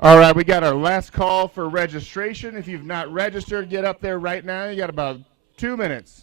All right, we got our last call for registration. If you've not registered, get up there right now. You got about 2 minutes.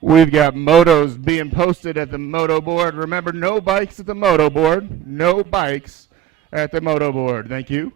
We've got motos being posted at the moto board. Remember, no bikes at the moto board. No bikes at the moto board. Thank you.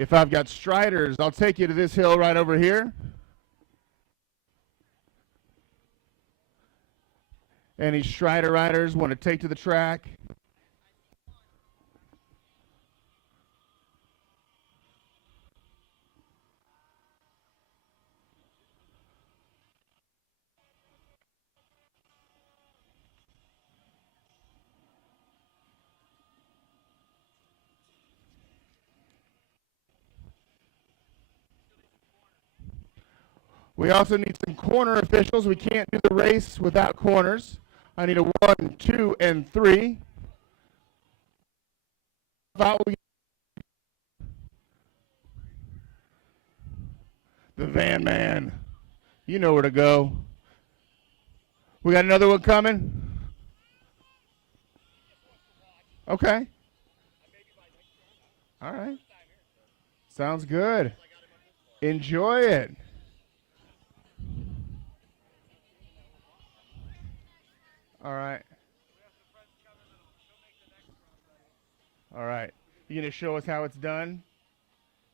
If I've got striders, I'll take you to this hill right over here. Any strider riders want to take to the track? We also need some corner officials. We can't do the race without corners. I need a 1, 2, and 3. The Van Man. You know where to go. We got another one coming? Okay. All right. Sounds good. Enjoy it. All right. All right. You going to show us how it's done?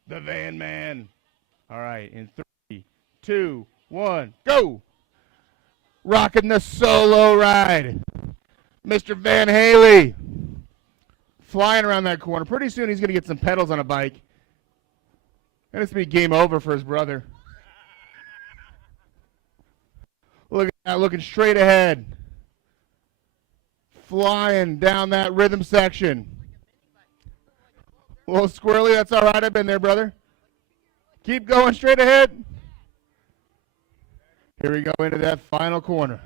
The Van Man. All right. In 3, 2, 1, go. Rocking the solo ride. Mr. Van Haley. Flying around that corner. Pretty soon he's going to get some pedals on a bike. And it's going to be game over for his brother. Look at that, looking straight ahead. Flying down that rhythm section. A little squirrely, that's all right. I've been there, brother. Keep going straight ahead. Here we go into that final corner.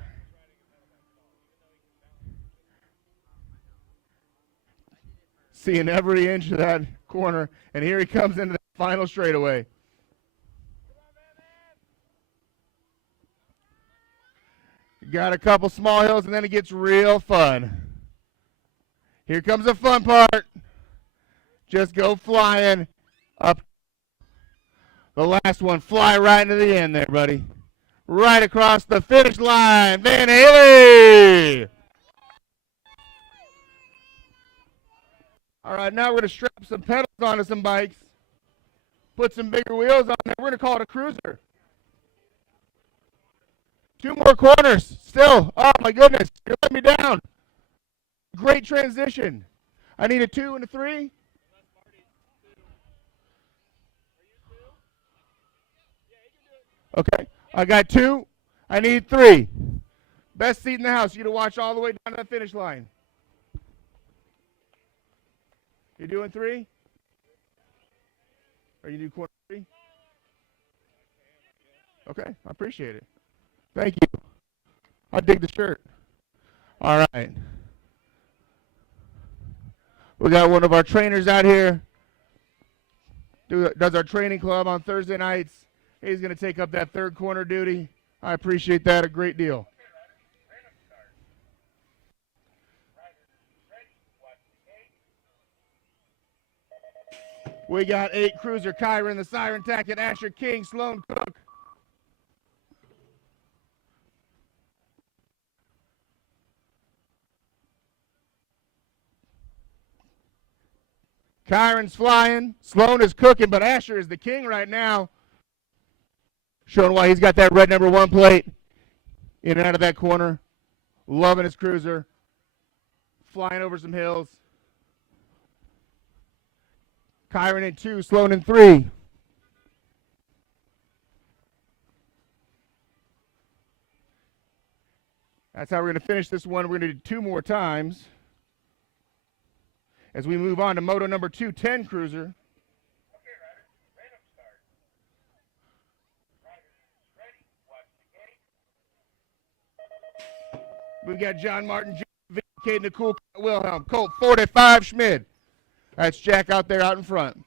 Seeing every inch of that corner, and here he comes into the final straightaway. Got a couple small hills, and then it gets real fun. Here comes the fun part. Just go flying up. The last one, fly right into the end there, buddy. Right across the finish line, Van Haley. All right, now we're going to strap some pedals onto some bikes, put some bigger wheels on there. We're going to call it a cruiser. 2 more corners still. Oh, my goodness. You're letting me down. Great transition. I need a 2 and a 3. Okay. I got 2. I need 3. Best seat in the house. You to watch all the way down to the finish line. You doing 3? Or you do quarter 3? Okay. I appreciate it. Thank you. I dig the shirt. All right. We got one of our trainers out here. Does our training club on Thursday nights. He's going to take up that 3rd corner duty. I appreciate that a great deal. We got 8 Cruiser, Kyron, the Siren Tackett, Asher King, Sloan Cook. Kyron's flying, Sloan is cooking, but Asher is the king right now. Showing why he's got that red number 1 plate. In and out of that corner. Loving his cruiser. Flying over some hills. Kyron in 2, Sloan in 3. That's how we're going to finish this one. We're going to do 2 more times. As we move on to moto number 210 Cruiser. We've got John Martin, Caden the Cool Wilhelm, Colt 45 Schmid. That's Jack out there out in front.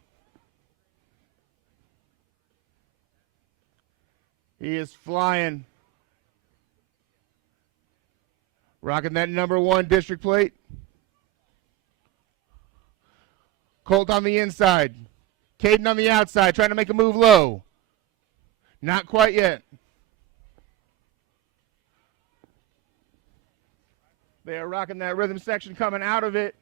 He is flying. Rocking that number 1 district plate. Colt on the inside. Caden on the outside, trying to make a move low. Not quite yet. They are rocking that rhythm section coming out of it.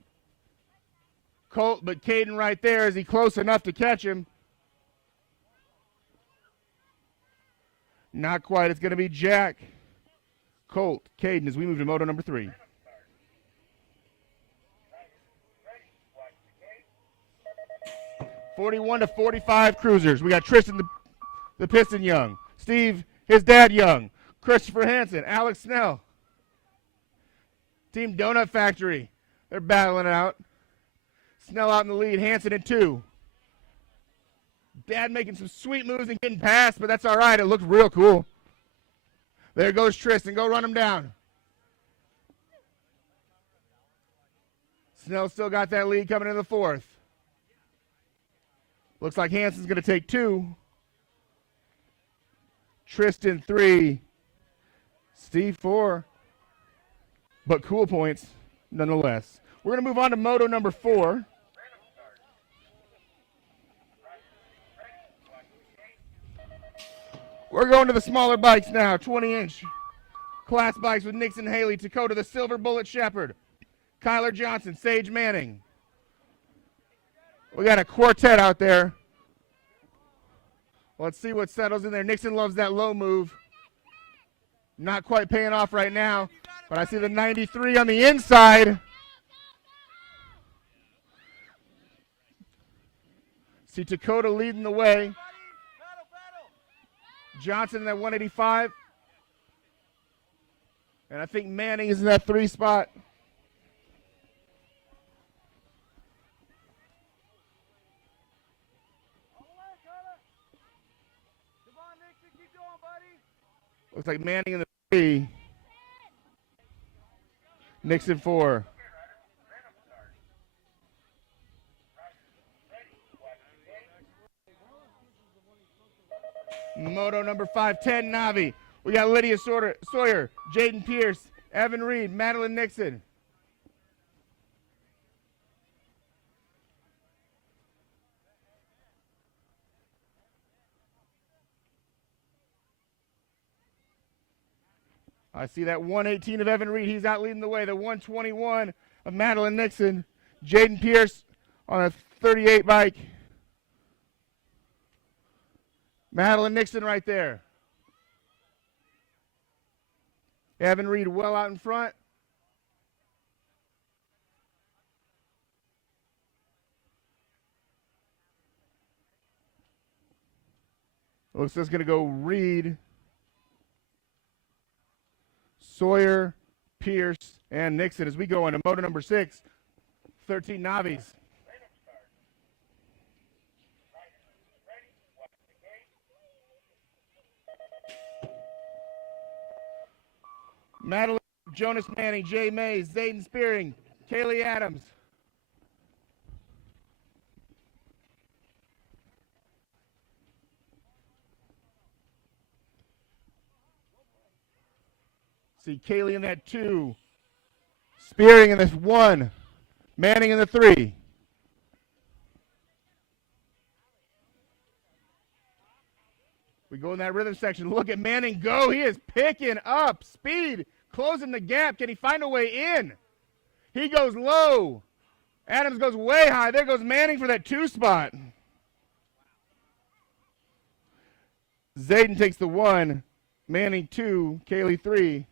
Colt, but Caden right there. Is he close enough to catch him? Not quite. It's going to be Jack, Colt, Caden as we move to moto number 3. (41-45) Cruisers. We got Tristan the Piston Young, Steve, his dad Young, Christopher Hansen, Alex Snell. Team Donut Factory. They're battling it out. Snell out in the lead. Hansen in 2. Dad making some sweet moves and getting past, but that's all right. It looked real cool. There goes Tristan. Go run him down. Snell still got that lead coming into the 4th. Looks like Hansen's going to take 2. Tristan 3. Steve 4. But cool points nonetheless. We're going to move on to moto number 4. We're going to the smaller bikes now, 20-inch class bikes with Nixon Haley, Dakota the Silver Bullet Shepherd, Kyler Johnson, Sage Manning. We got a quartet out there. Let's see what settles in there. Nixon loves that low move. Not quite paying off right now, but I see the 93 on the inside. See Dakota leading the way. Johnson in that 185. And I think Manning is in that 3 spot. Looks like Manning in the 3. Nixon 4. Moto number 510 Navi. We got Lydia Sawyer, Jaden Pierce, Evan Reed, Madeline Nixon. I see that 118 of Evan Reed. He's out leading the way. The 121 of Madeline Nixon. Jaden Pierce on a 38 bike. Madeline Nixon right there. Evan Reed well out in front. Looks like it's going to go Reed, Sawyer, Pierce, and Nixon as we go into moto number 6, 13 Navis. Madeline, Jonas Manning, Jay Mays, Zayden Spearing, Kaylee Adams. See Kaylee in that 2. Spearing in this 1. Manning in the 3. We go in that rhythm section. Look at Manning go. He is picking up speed, closing the gap. Can he find a way in? He goes low. Adams goes way high. There goes Manning for that 2 spot. Zayden takes the 1. Manning 2. Kaylee 3.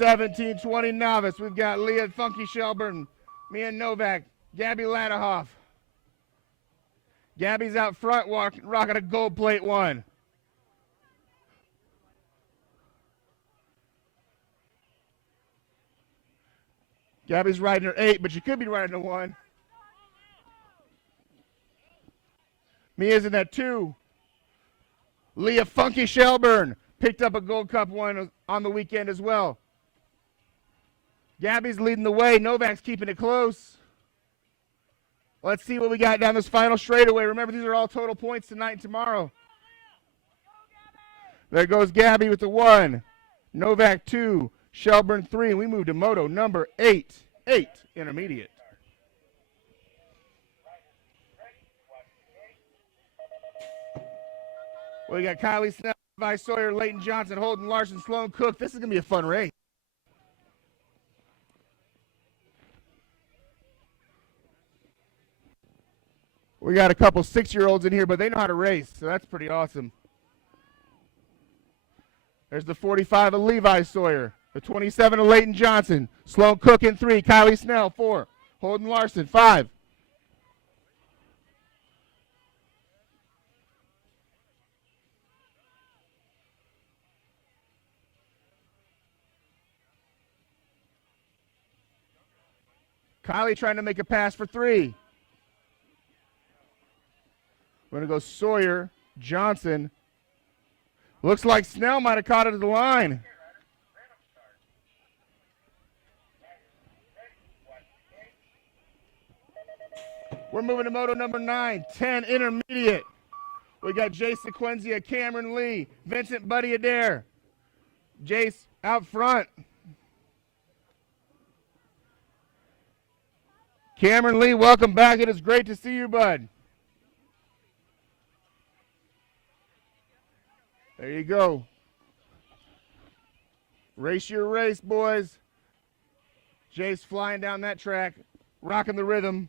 (17-20) novice. We've got Leah Funky Shelburne, Mia Novak, Gabby Ladahoff. Gabby's out front rocking a gold plate 1. Gabby's riding her 8, but she could be riding a 1. Mia's in that 2. Leah Funky Shelburne picked up a Gold Cup 1 on the weekend as well. Gabby's leading the way. Novak's keeping it close. Let's see what we got down this final straightaway. Remember, these are all total points tonight and tomorrow. There goes Gabby with the 1. Novak 2. Shelburne 3. We move to moto number 8. 8 intermediate. We got Kylie Snell, Levi Sawyer, Leighton Johnson, Holden Larson, Sloan Cook. This is going to be a fun race. We got a couple 6-year-olds in here, but they know how to race, so that's pretty awesome. There's the 45 of Levi Sawyer, the 27 of Leighton Johnson, Sloan Cook in 3, Kylie Snell 4, Holden Larson 5. Kylie trying to make a pass for 3. We're going to go Sawyer, Johnson. Looks like Snell might have caught it at the line. We're moving to moto number 9, 10 intermediate. We got Jace Sequenzia, Cameron Lee, Vincent Buddy Adair. Jace out front. Cameron Lee, welcome back. It is great to see you, bud. There you go. Race your race, boys. Jace flying down that track, rocking the rhythm.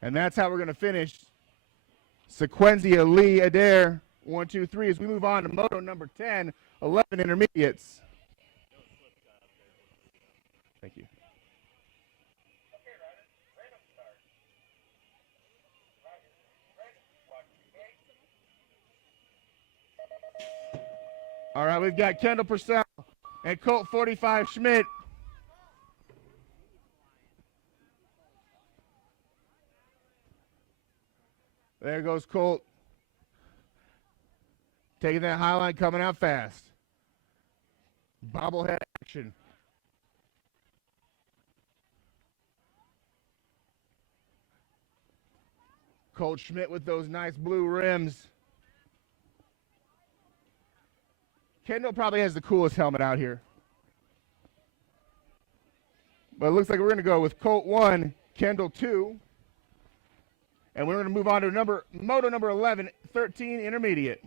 And that's how we're going to finish. Sequenzia, Lee, Adair, 1, 2, 3, as we move on to moto number 10, 11 intermediates. Thank you. All right, we've got Kendall Purcell and Colt 45 Schmidt. There goes Colt. Taking that high line, coming out fast. Bobblehead action. Colt Schmidt with those nice blue rims. Kendall probably has the coolest helmet out here. But it looks like we're going to go with Colt 1, Kendall 2. And we're going to move on to moto number 11, 13 intermediate.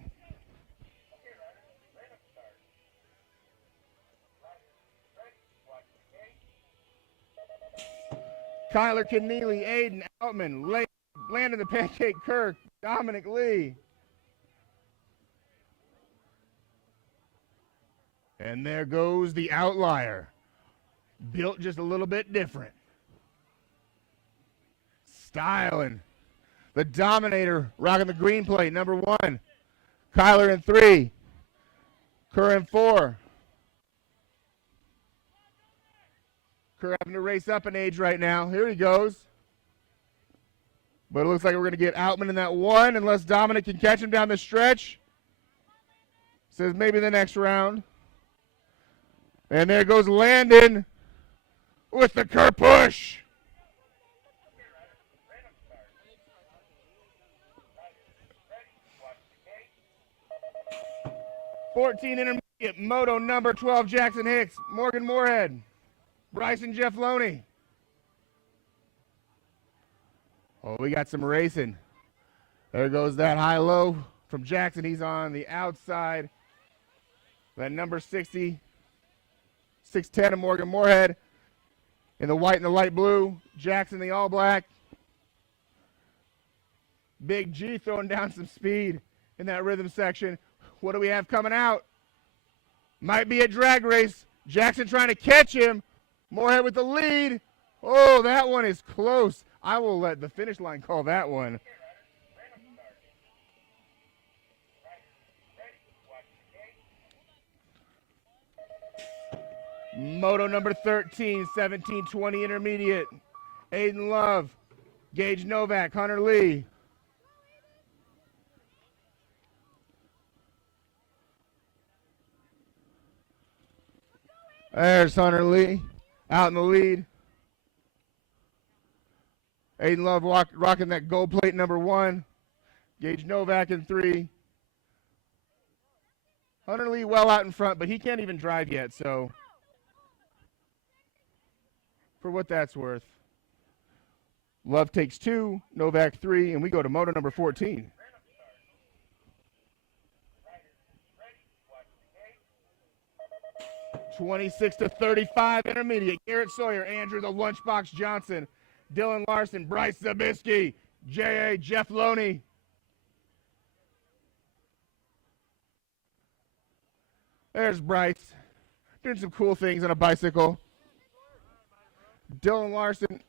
Kyler Keneally, Aiden Outman, Landon the Pancake Kirk, Dominic Lee. And there goes the outlier. Built just a little bit different. Styling. The Dominator rocking the green plate, number 1. Kyler in 3. Kerr in 4. Kerr having to race up in age right now. Here he goes. But it looks like we're going to get Outman in that 1 unless Dominic can catch him down the stretch. Says maybe the next round. And there goes Landon with the Kerr push. $14 intermediate, moto number 12, Jackson Hicks, Morgan Moorhead, Bryson Jeff Loney. Oh, we got some racing. There goes that high-low from Jackson. He's on the outside. That number 60, 6'10 of Morgan Moorhead in the white and the light blue. Jackson, the all-black. Big G throwing down some speed in that rhythm section. What do we have coming out? Might be a drag race. Jackson trying to catch him. Moorhead with the lead. Oh, that one is close. I will let the finish line call that one. Moto number 13, 17-20 intermediate. Aiden Love, Gage Novak, Hunter Lee. There's Hunter Lee out in the lead. Aiden Love rocking that gold plate number 1. Gage Novak in 3. Hunter Lee well out in front, but he can't even drive yet, so for what that's worth. Love takes 2, Novak 3, and we go to moto number 14. 26-35 intermediate. Garrett Sawyer, Andrew the Lunchbox Johnson, Dylan Larson, Bryce Zabisky, J.A. Jeff Loney. There's Bryce doing some cool things on a bicycle. Dylan Larson.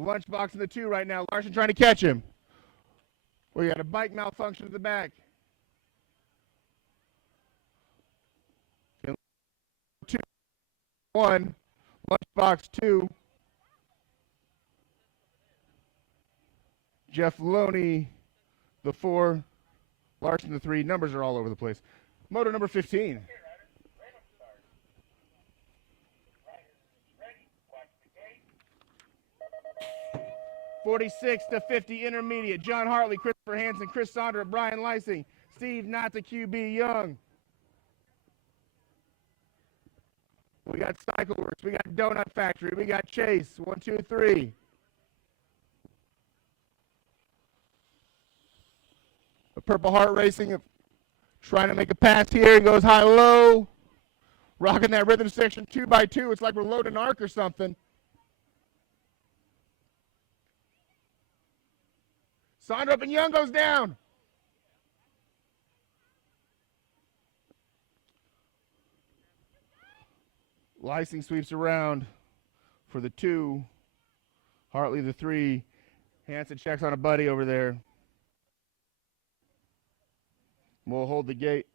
Lunchbox in the 2 right now. Larson trying to catch him. We got a bike malfunction at the back. 2, 1. Lunchbox 2. Jeff Loney, the 4. Larson, the 3. Numbers are all over the place. Moto number 15. (46-50) intermediate. John Hartley, Christopher Hansen, Chris Saunders, Brian Lysing, Steve Nata, QB Young. We got Cycleworks, we got Donut Factory, we got Chase. 1, 2, 3. Purple Heart Racing trying to make a pass here. He goes high-low. Rocking that rhythm section 2x2. It's like we're loading arc or something. Sondrup and Young goes down. Lysing sweeps around for the 2. Hartley the 3. Hansen checks on a buddy over there. We'll hold the gate.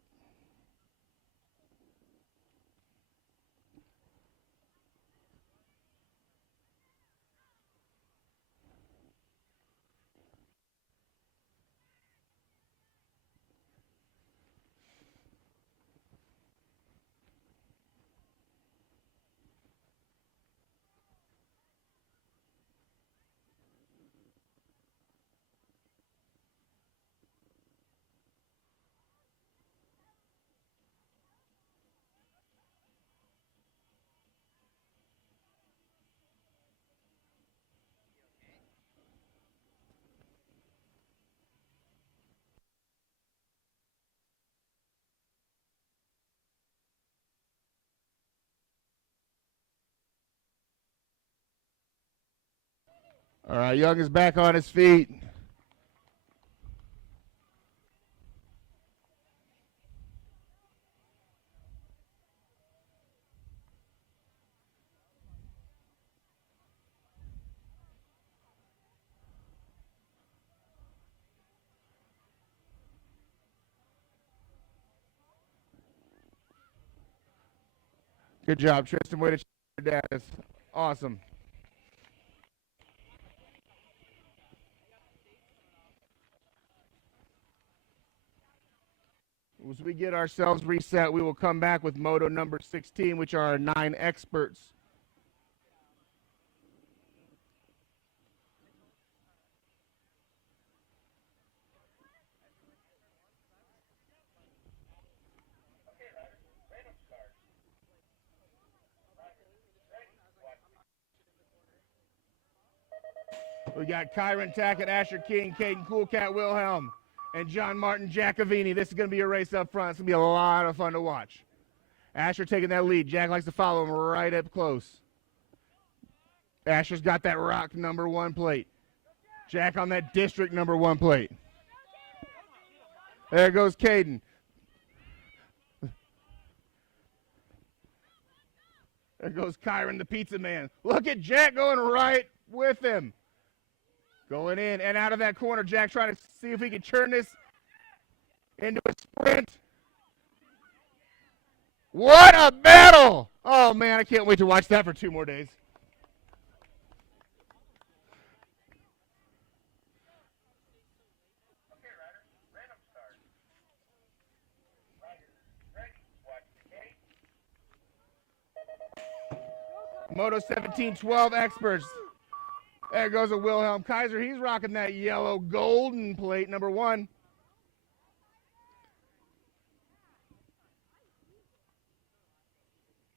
All right, Young is back on his feet. Good job, Tristan. Way to check your dad. That's awesome. As we get ourselves reset, we will come back with moto number 16, which are our 9 experts. We got Kyron Tackett, Asher King, Caden Coolcat Wilhelm, and John Martin Giacovini. This is going to be a race up front. It's going to be a lot of fun to watch. Asher taking that lead. Jack likes to follow him right up close. Asher's got that rock number 1 plate. Jack on that district number 1 plate. There goes Caden. There goes Kyron, the pizza man. Look at Jack going right with him. Going in and out of that corner. Jack trying to see if he can turn this into a sprint. What a battle! Oh, man, I can't wait to watch that for 2 more days. Moto 17-12 experts. There goes a Wilhelm Kaiser. He's rocking that yellow golden plate, number 1.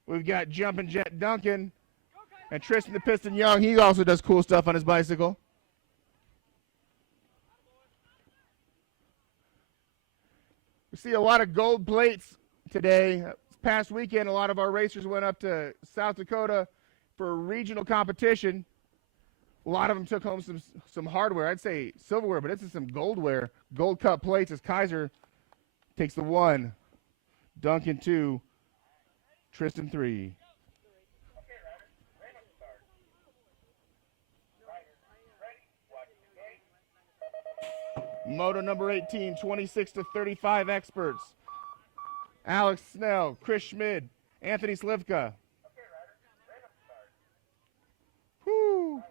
We've got Jumpin' Jet Duncan and Tristan the Piston Young. He also does cool stuff on his bicycle. see a lot of gold plates today. This past weekend, a lot of our racers went up to South Dakota for regional competition. A lot of them took home some hardware. I'd say silverware, but this is some goldware. Gold Cup plates as Kaiser takes the 1. Duncan 2. Tristan 3. Moto number 18, 26 to 35 experts. Alex Snell, Chris Schmid, Anthony Slivka. Whoo.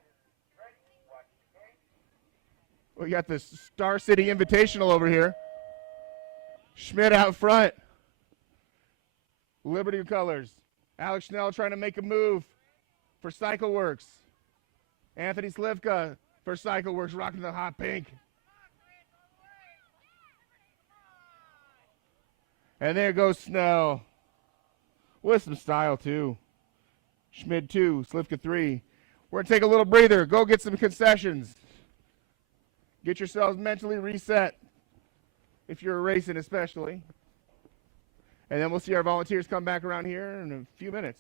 We got the Star City Invitational over here. Schmid out front. Liberty Colors. Alex Snell trying to make a move for CycleWorks. Anthony Slivka for CycleWorks rocking the hot pink. And there goes Snell. With some style, too. Schmid 2, Slivka 3. We're going to take a little breather. Go get some concessions. Get yourselves mentally reset, if you're racing especially. And then we'll see our volunteers come back around here in a few minutes.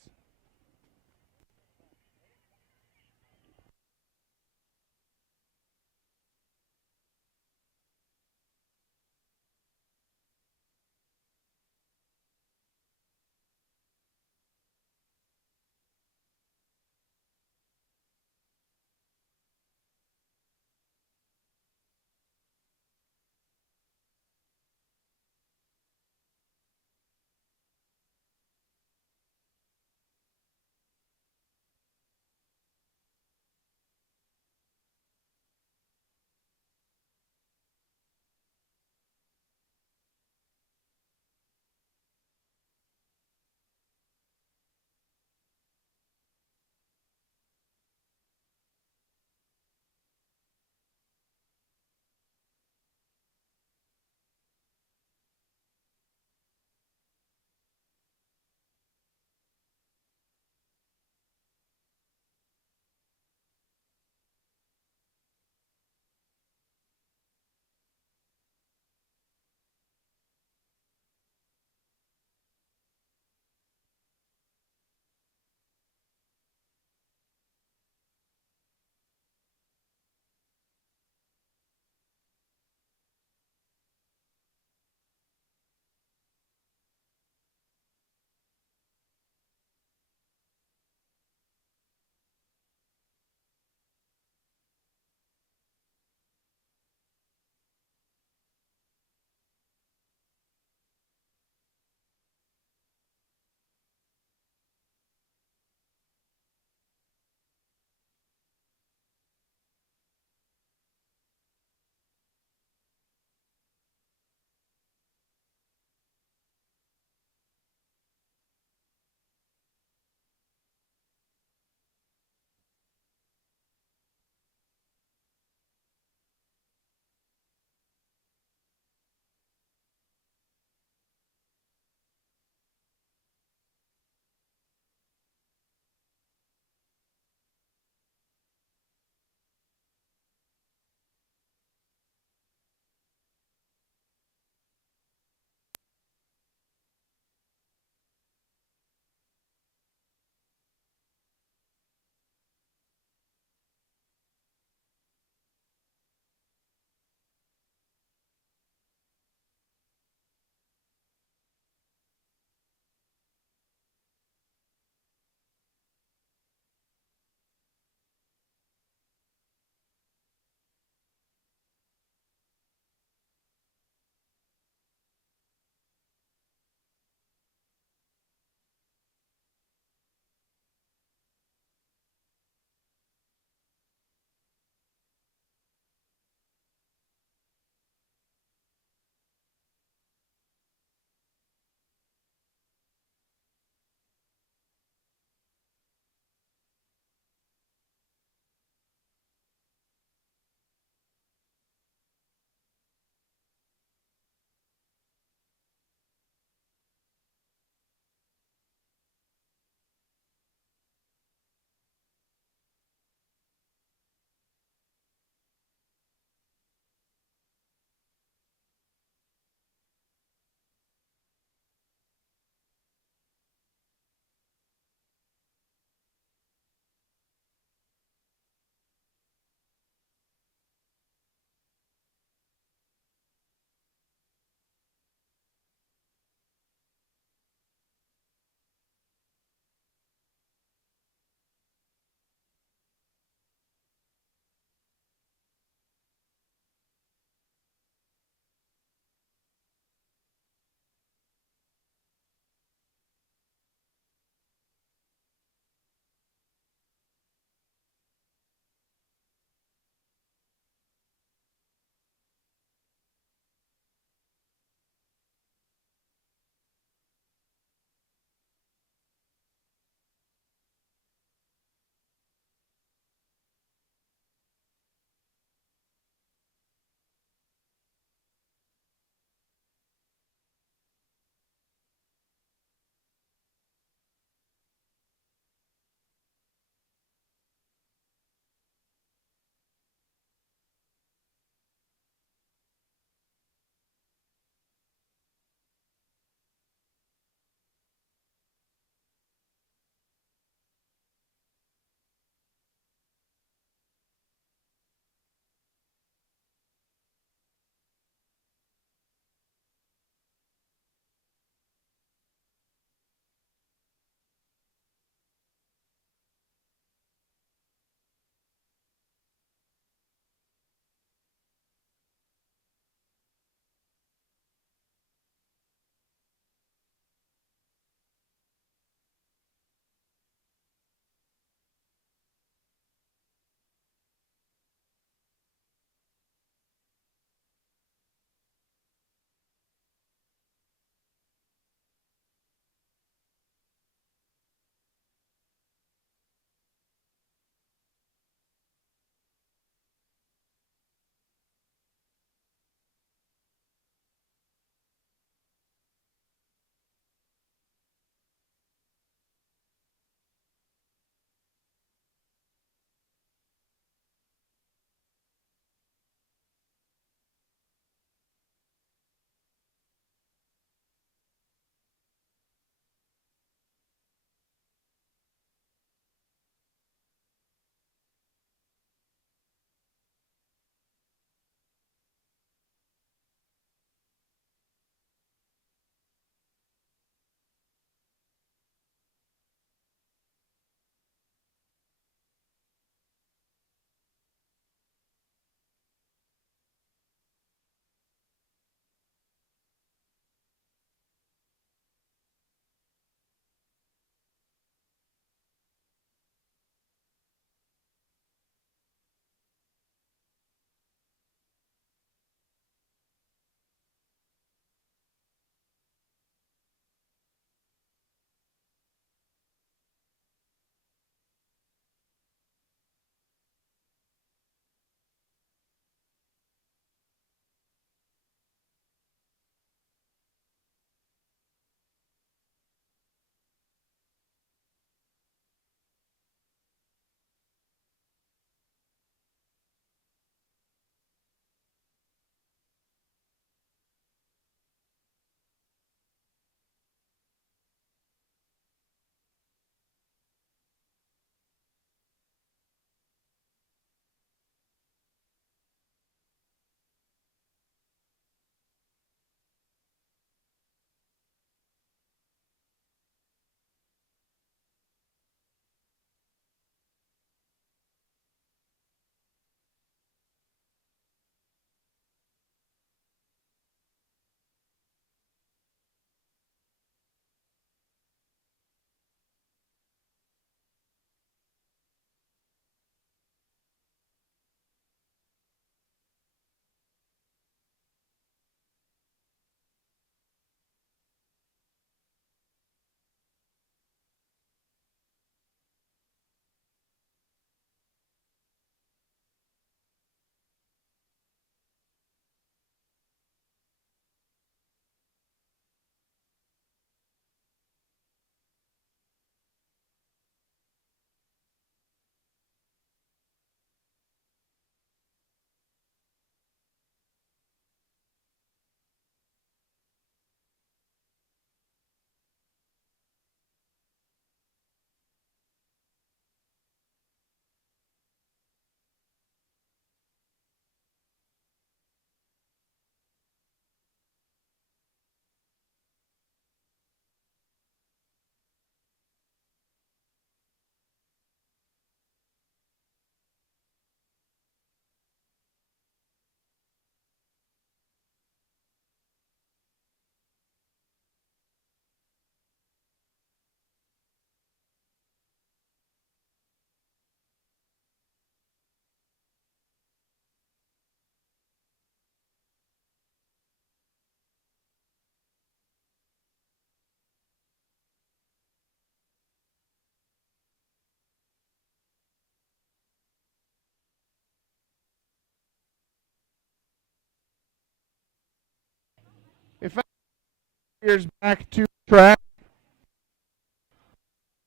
Here's back to track.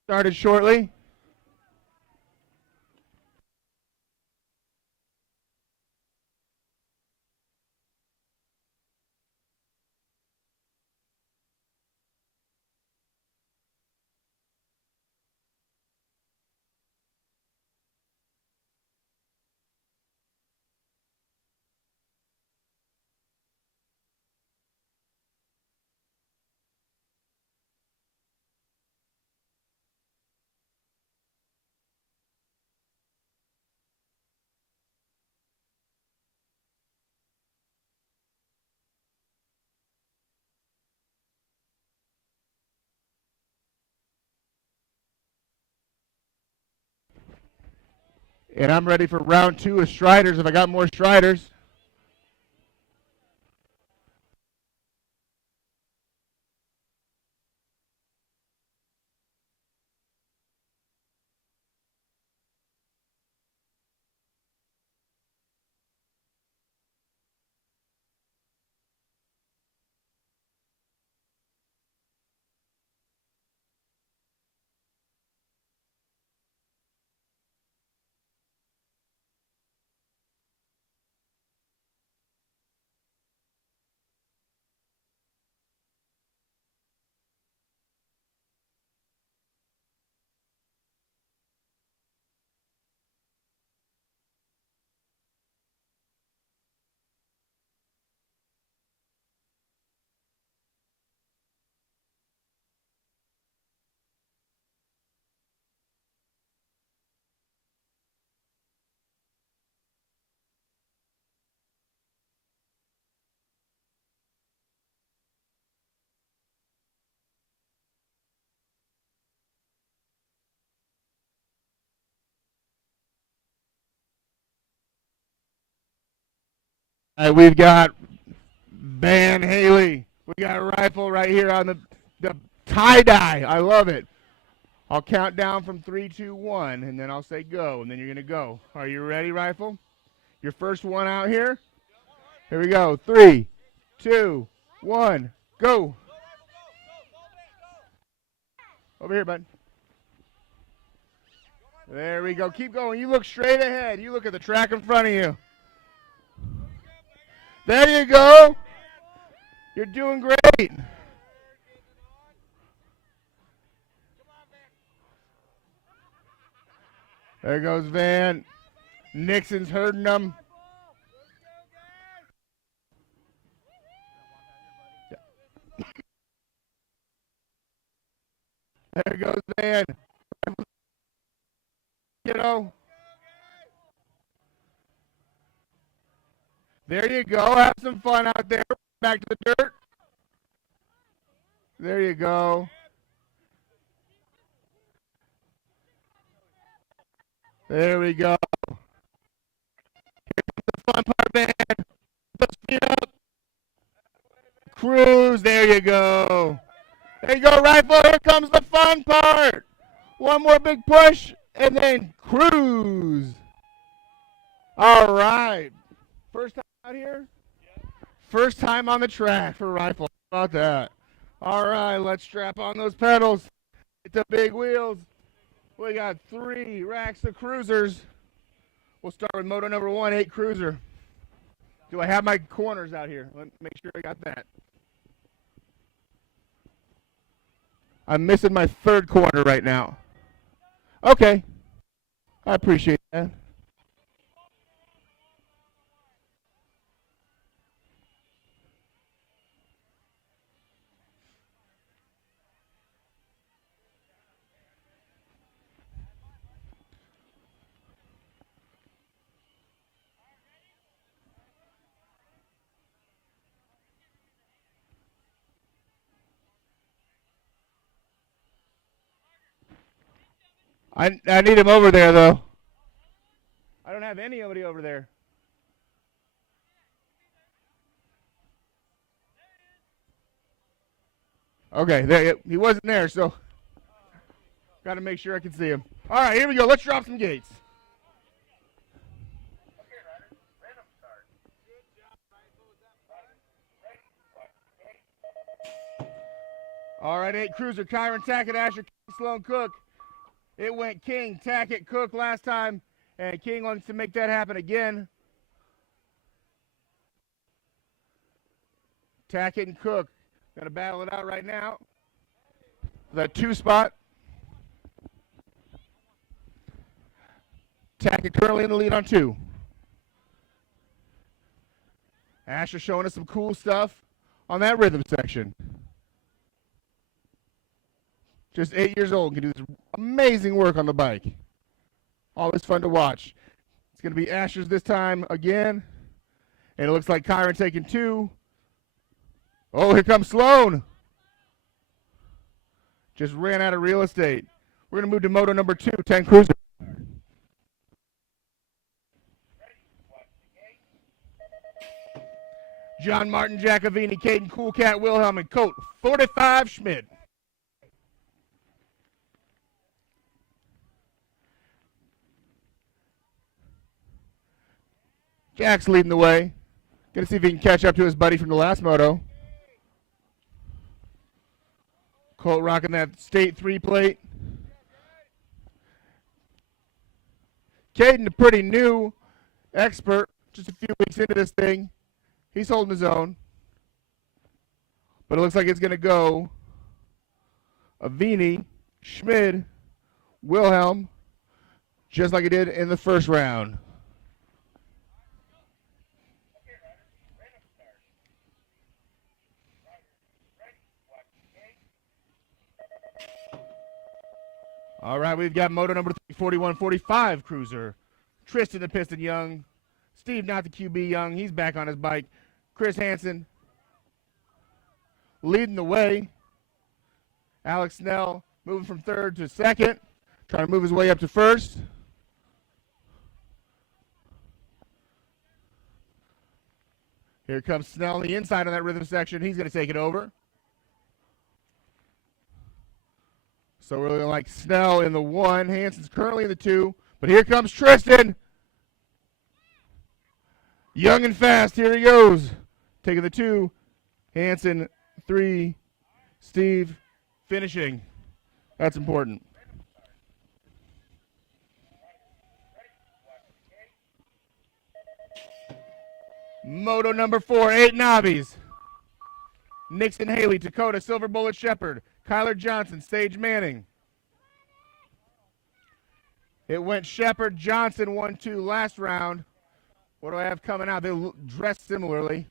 Started shortly. And I'm ready for round 2 of Striders if I got more Striders. All right, we've got Van Haley. We got a rifle right here on the tie-dye. I love it. I'll count down from 3, 2, 1, and then I'll say go, and then you're going to go. Are you ready, rifle? Your first one out here? Here we go. 3, 2, 1, go. Over here, bud. There we go. Keep going. You look straight ahead. You look at the track in front of you. There you go. You're doing great. There goes Van. Nixon's herding them. There goes Van. You know. There you go. Have some fun out there. Back to the dirt. There you go. There we go. Here's the fun part, man. Let's speed up. Cruise. There you go. There you go, rifle. Here comes the fun part. One more big push, and then cruise. All right. First time out here? First time on the track for rifle. How about that? All right, let's strap on those pedals. Get the big wheels. We got 3 racks of cruisers. We'll start with moto number 1, 8 cruiser. Do I have my corners out here? Let me make sure I got that. I'm missing my 3rd corner right now. Okay. I appreciate that. I need him over there, though. I don't have anybody over there. Okay, there he wasn't there, so got to make sure I can see him. All right, here we go. Let's drop some gates. All right, 8 cruiser, Kyron Tackett, Asher Sloan Cook. It went King, Tackett, Cook last time, and King wants to make that happen again. Tackett and Cook going to battle it out right now. That 2 spot. Tackett currently in the lead on 2. Asher showing us some cool stuff on that rhythm section. Just 8 years old, can do this amazing work on the bike. Always fun to watch. It's going to be Asher's this time again. And it looks like Kyron taking 2. Oh, here comes Sloan. Just ran out of real estate. We're going to move to moto number 2, 10 cruiser. John Martin, Jacovini, Caden, Cool Cat, Wilhelm, and Colt 45 Schmidt. Jack's leading the way. Gonna see if he can catch up to his buddy from the last moto. Colt rocking that state 3 plate. Caden, a pretty new expert, just a few weeks into this thing. He's holding his own. But it looks like it's going to go Avini, Schmid, Wilhelm, just like it did in the first round. All right, we've got moto number 4145 cruiser. Tristan the Piston Young. Steve, not the QB Young. He's back on his bike. Chris Hansen leading the way. Alex Snell moving from 3rd to 2nd. Trying to move his way up to 1st. Here comes Snell on the inside on that rhythm section. He's going to take it over. So we're looking like Snell in the 1. Hansen's currently in the 2. But here comes Tristan. Young and fast. Here he goes. Taking the 2. Hansen, 3. Steve finishing. That's important. Moto number 4, 8 Nobbies. Nixon Haley, Dakota, Silver Bullet Shepherd, Kyler Johnson, Sage Manning. It went Shepherd, Johnson, 1-2 last round. What do I have coming out? They dress similarly.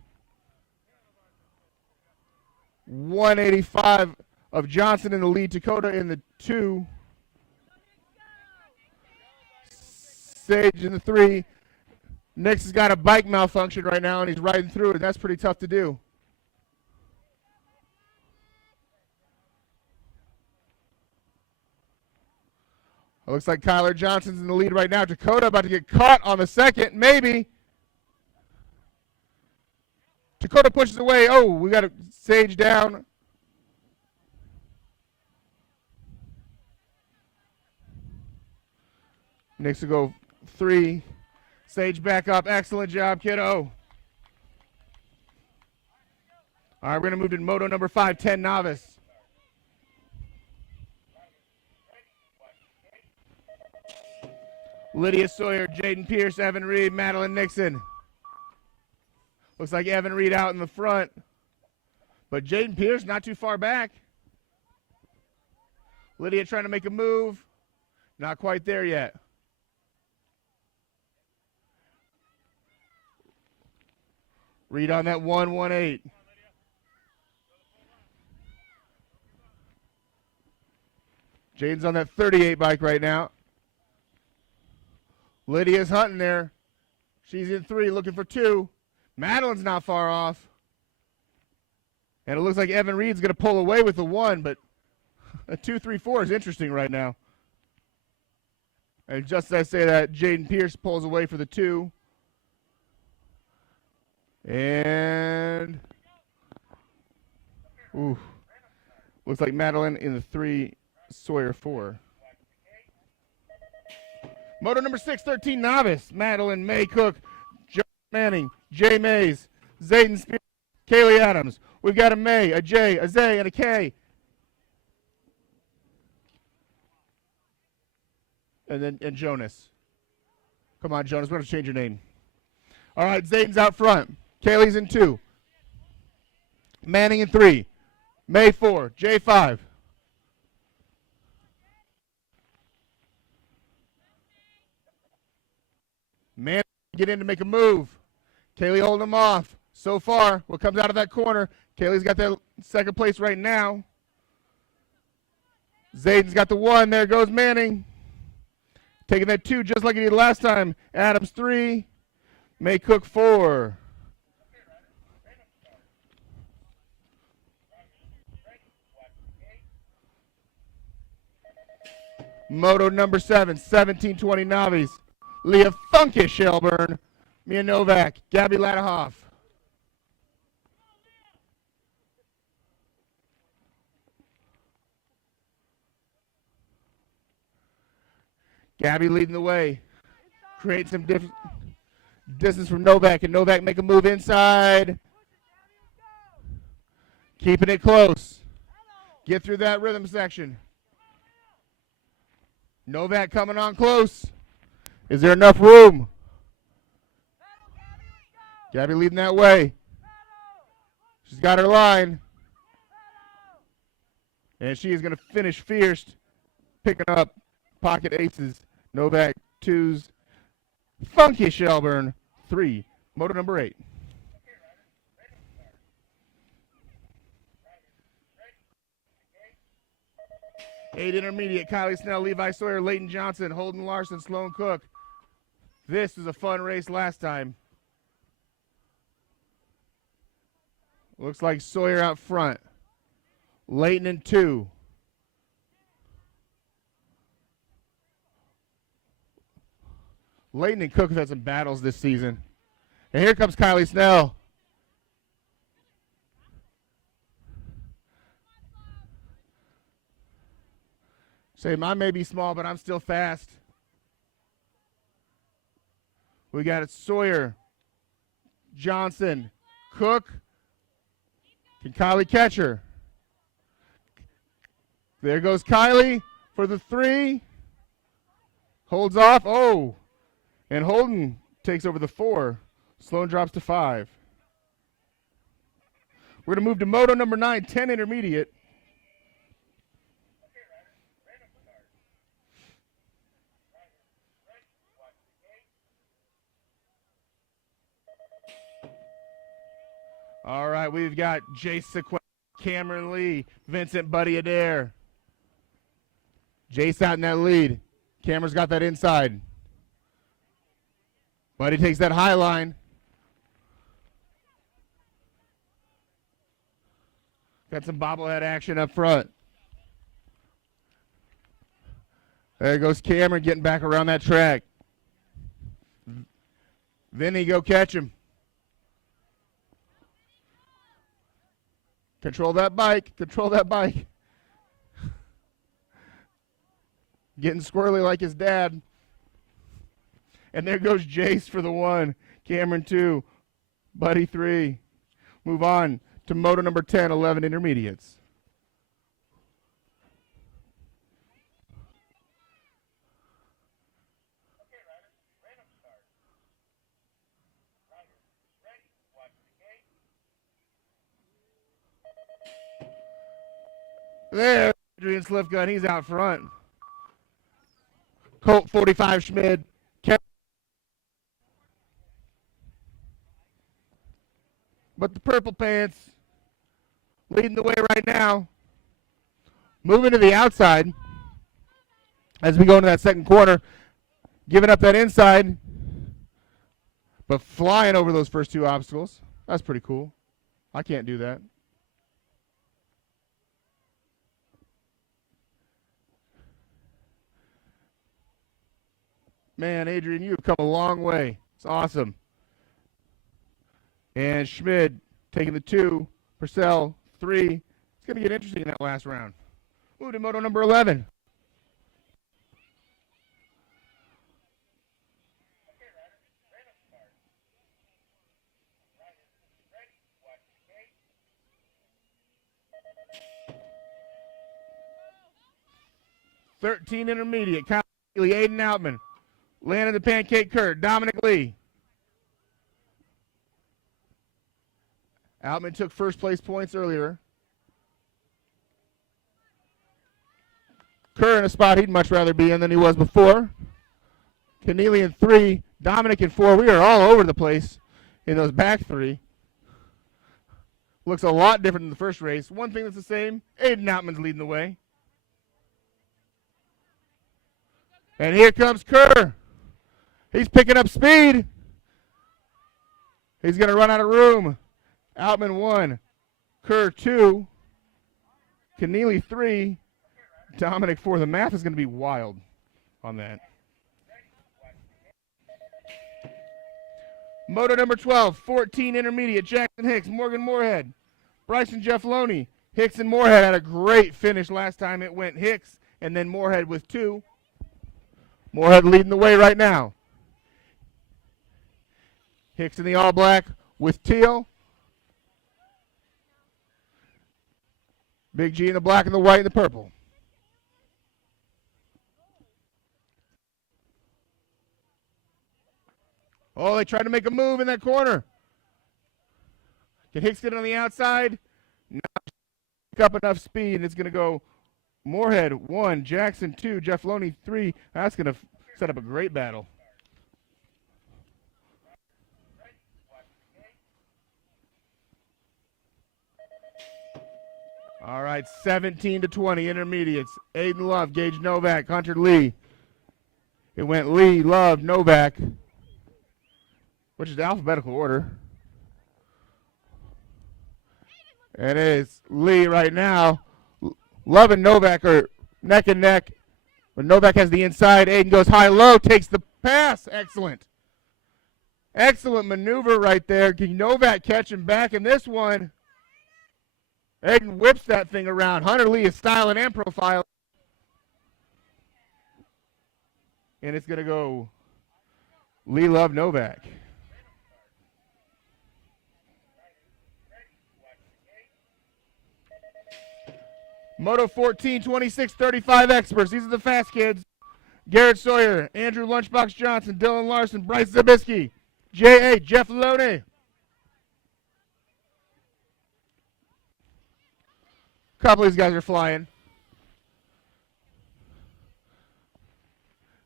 185 of Johnson in the lead, Dakota in the 2. Sage in the 3. Nix has got a bike malfunction right now, and he's riding through it. That's pretty tough to do. It looks like Kyler Johnson's in the lead right now. Dakota about to get caught on the 2nd, maybe. Dakota pushes away. Oh, we got a Sage down. Nix will go 3. Sage back up. Excellent job, kiddo. All right, we're going to move to moto number 5, 10 Novice. Lydia Sawyer, Jaden Pierce, Evan Reed, Madeline Nixon. Looks like Evan Reed out in the front. But Jaden Pierce not too far back. Lydia trying to make a move. Not quite there yet. Reed on that 1-1-8. Jaden's on that 38 bike right now. Lydia's hunting there. She's in 3, looking for 2. Madeline's not far off. And it looks like Evan Reed's going to pull away with the 1, but a 2-3-4 is interesting right now. And just as I say that, Jaden Pierce pulls away for the 2. And ooh, looks like Madeline in the 3, Sawyer 4. Moto number 6, 13 Novice. Madeline, May Cook, Joe Manning, Jay Mays, Zayden Spears, Kaylee Adams. We've got a May, a J, a Zay, and a K. and Jonas. Come on, Jonas. We're going to change your name. All right, Zayden's out front. Kaylee's in 2. Manning in 3. May 4. J5. Manning get in to make a move. Kaylee holding him off. So far, what comes out of that corner, Kaylee's got that second place right now. Zayden's got the 1. There goes Manning. Taking that 2 just like he did last time. Adams 3. May Cook 4. Moto number 7, 1720 Navis. Leah Funky Shelburne. Mia Novak. Gabby Ladahoff. Gabby leading the way. Create some distance from Novak, and Novak make a move inside. Keeping it close. Get through that rhythm section. Novak coming on close. Is there enough room? Gabby leading that way. She's got her line. And she is going to finish fierce, picking up pocket aces. Novak 2s. Funky Shelburne 3. Moto number 8. Eight intermediate. Kylie Snell, Levi Sawyer, Leighton Johnson, Holden Larson, Sloan Cook. This was a fun race last time. Looks like Sawyer out front. Leighton in 2. Leighton and Cook have had some battles this season. And here comes Kylie Snell. Say, mine may be small, but I'm still fast. We got it Sawyer, Johnson, Cook. Can Kylie catch her? There goes Kylie for the 3. Holds off. Oh. And Holden takes over the 4. Sloan drops to 5. We're going to move to Moto number 9, 10 intermediate. All right, we've got Jace Sequin, Cameron Lee, Vincent Buddy Adair. Jace out in that lead. Cameron's got that inside. Buddy takes that high line. Got some bobblehead action up front. There goes Cameron getting back around that track. Vinny, go catch him. Control that bike. Control that bike. Getting squirrely like his dad. And there goes Jace for the 1. Cameron 2. Buddy 3. Move on to Moto number 10, 11 intermediates. There, Adrian Slifgun, he's out front. Colt 45 Schmid. But the purple pants leading the way right now. Moving to the outside as we go into that second quarter. Giving up that inside. But flying over those first 2 obstacles. That's pretty cool. I can't do that. Man, Adrian, you've come a long way. It's awesome. And Schmid taking the 2. Purcell, 3. It's going to get interesting in that last round. Move to Moto number 11. .13 intermediate. Aiden Outman. Landon the Pancake Kurt. Dominic Lee. Outman took first place points earlier. Kerr in a spot he'd much rather be in than he was before. Keneally in 3. Dominic in 4. We are all over the place in those back 3. Looks a lot different than the first race. One thing that's the same, Aiden Outman's leading the way. And here comes Kerr. He's picking up speed. He's going to run out of room. Outman 1. Kerr 2. Keneally 3. Dominic 4. The math is going to be wild on that. Moto number 12, 14 intermediate, Jackson Hicks, Morgan Moorhead, Bryson Jeff Loney. Hicks and Moorhead had a great finish last time. It went Hicks and then Moorhead with 2. Moorhead leading the way right now. Hicks in the all black with teal. Big G in the black and the white and the purple. Oh, they tried to make a move in that corner. Can Hicks get on the outside? Not pick up enough speed, and it's going to go Moorhead 1, Jackson 2, Jeff Loney 3. That's going to set up a great battle. All right, 17-20 intermediates. Aiden Love, Gage Novak, Hunter Lee. It went Lee, Love, Novak, which is the alphabetical order. And it is Lee right now. Love and Novak are neck and neck. But Novak has the inside. Aiden goes high-low, takes the pass. Excellent. Excellent maneuver right there. Can Novak catch him back in this one? Aiden whips that thing around. Hunter Lee is styling and profiling. And it's going to go Lee, Love, Novak. Moto 14, 26, 35 experts. These are the fast kids. Garrett Sawyer, Andrew Lunchbox Johnson, Dylan Larson, Bryce Zabisky, J.A., Jeff Loney. A couple of these guys are flying.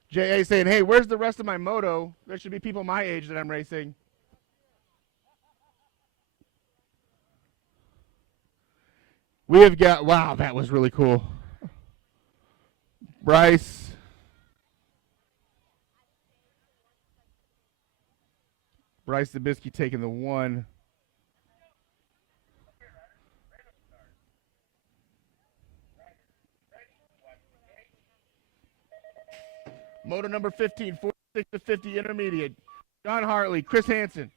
J.A. saying, hey, where's the rest of my moto? There should be people my age that I'm racing. We have got, wow, that was really cool. Bryce. Bryce Zabisky taking the 1. Moto number 15, 46-50 intermediate. John Hartley, Chris Hansen,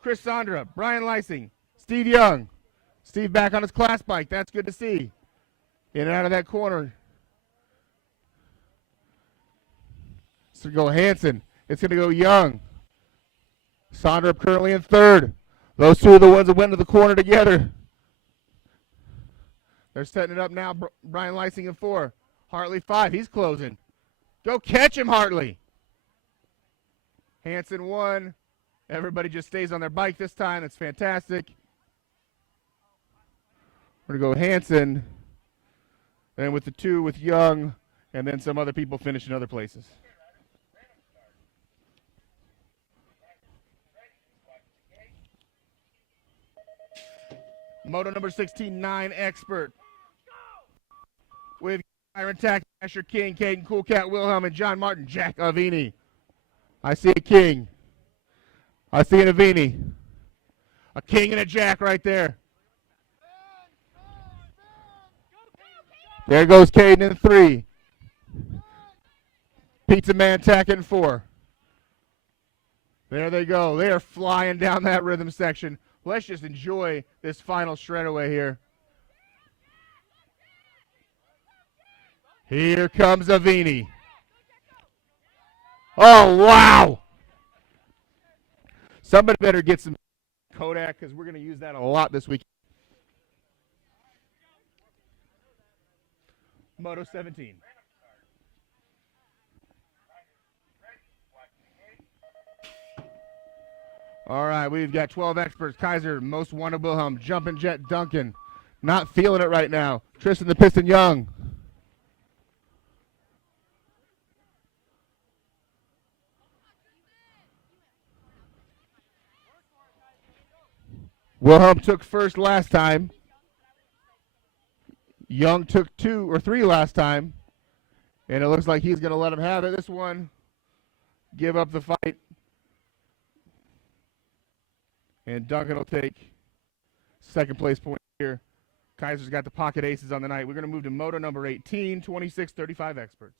Chris Sondra, Brian Lysing, Steve Young. Steve back on his class bike. That's good to see. In and out of that corner. It's going to go Hansen. It's going to go Young. Sondra currently in 3rd. Those two are the ones that went to the corner together. They're setting it up now. Brian Lysing in 4. Hartley 5. He's closing. Go catch him, Hartley. Hansen 1. Everybody just stays on their bike this time. That's fantastic. We're going to go Hansen, then with the 2 with Young, and then some other people finish in other places. Moto number 16, 9 expert. With Iron Tack, Asher King, Caden Cool Cat Wilhelm, and John Martin, Jack Avini. I see a King. I see an Avini. A King and a Jack right there. There goes Caden in 3. Pizza Man Tack in 4. There they go. They are flying down that rhythm section. Let's just enjoy this final shred away here. Here comes Avini. Oh, wow. Somebody better get some Kodak because we're going to use that a lot this week. Moto 17. All right, we've got 12 experts. Kaiser, Most Wanted Wilhelm, Jumpin' Jet Duncan. Not feeling it right now. Tristan the Piston Young. Wilhelm took first last time. Young took 2 or 3 last time. And it looks like he's going to let him have it. This one, give up the fight. And Duncan will take second place point here. Kaiser's got the pocket aces on the night. We're going to move to moto number 18, 26-35 experts.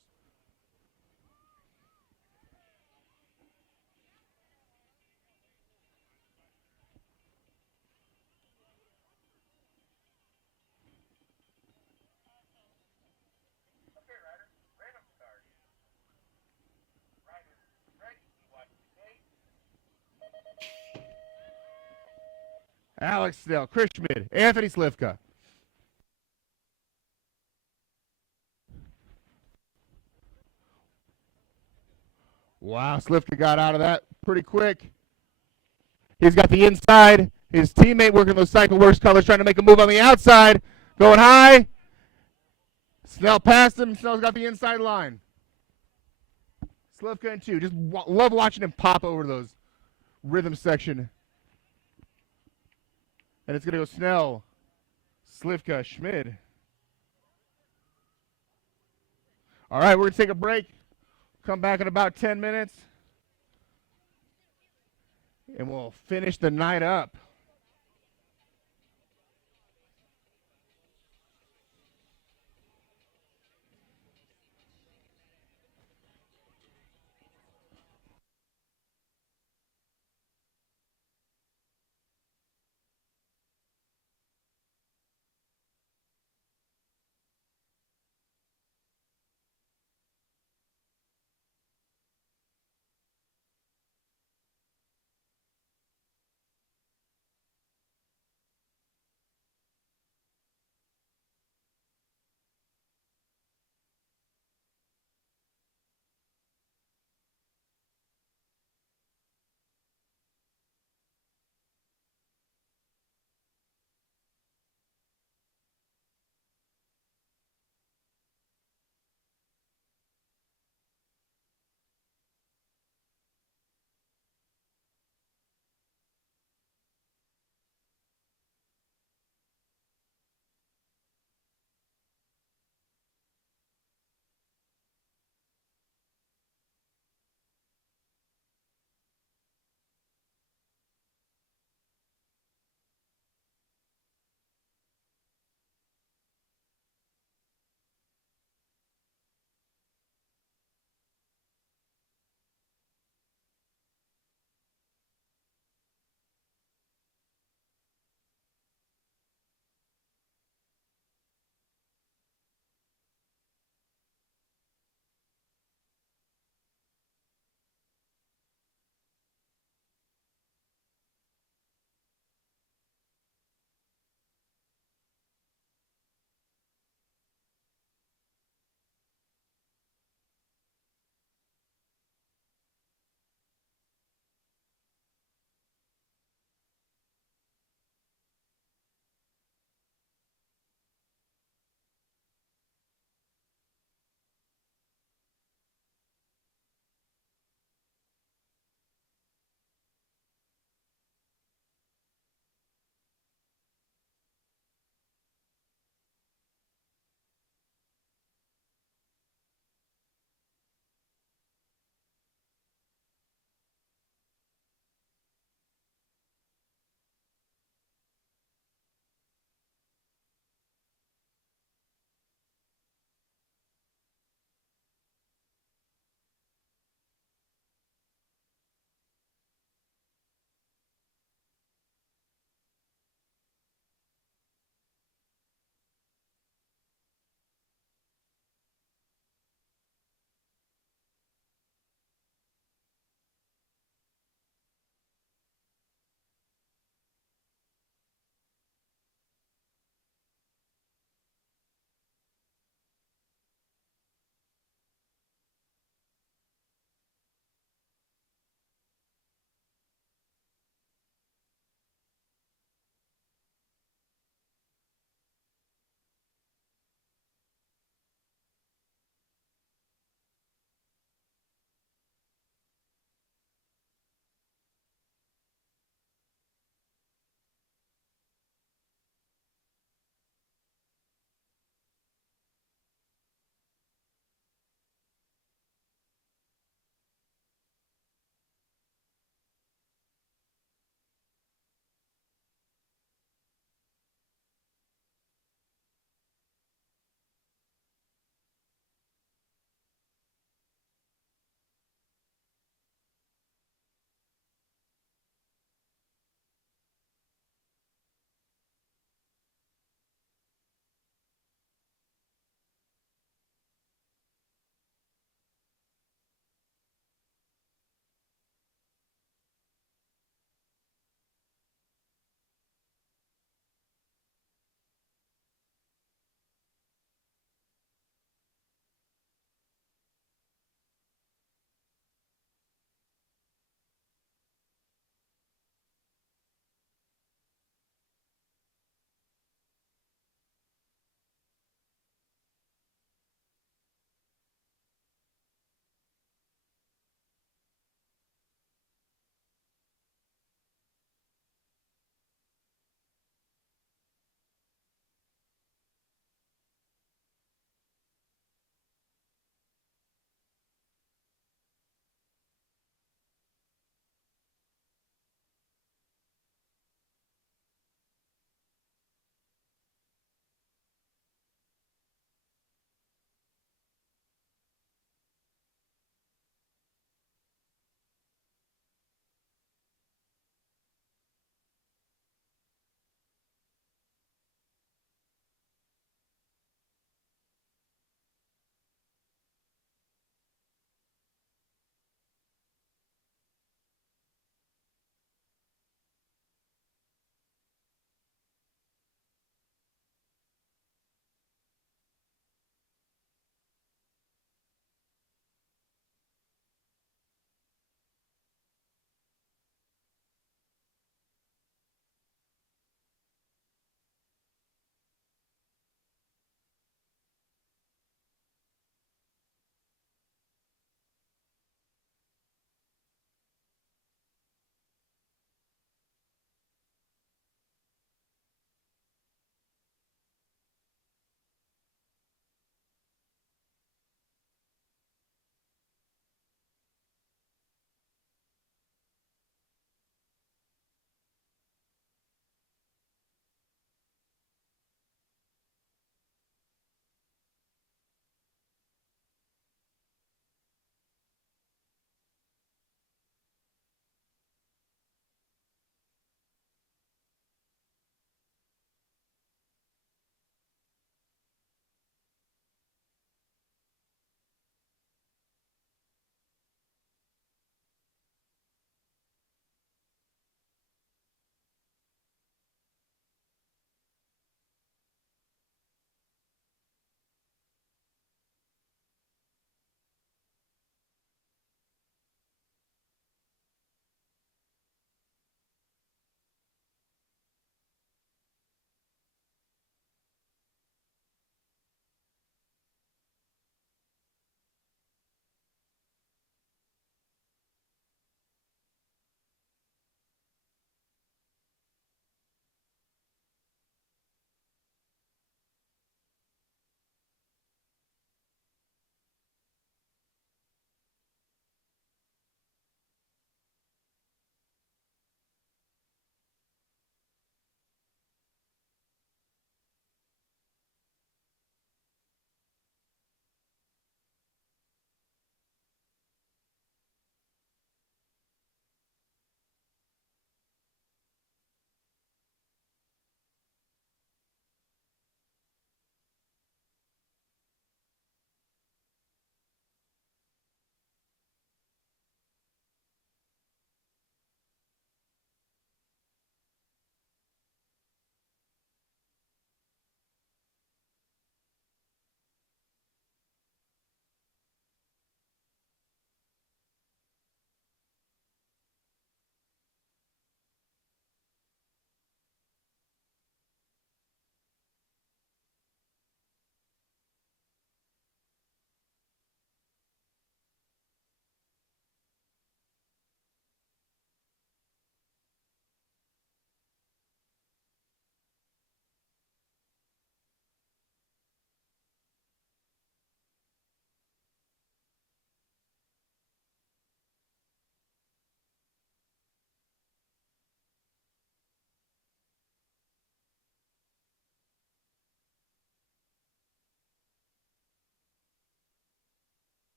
Alex Snell, Chris Schmid, Anthony Slivka. Wow, Slivka got out of that pretty quick. He's got the inside. His teammate working those cycle works colors, trying to make a move on the outside. Going high. Snell passed him. Snell's got the inside line. Slivka in 2. Just love watching him pop over those rhythm section. And it's going to go Snell, Slivka, Schmid. All right, we're going to take a break. Come back in about 10 minutes. And we'll finish the night up.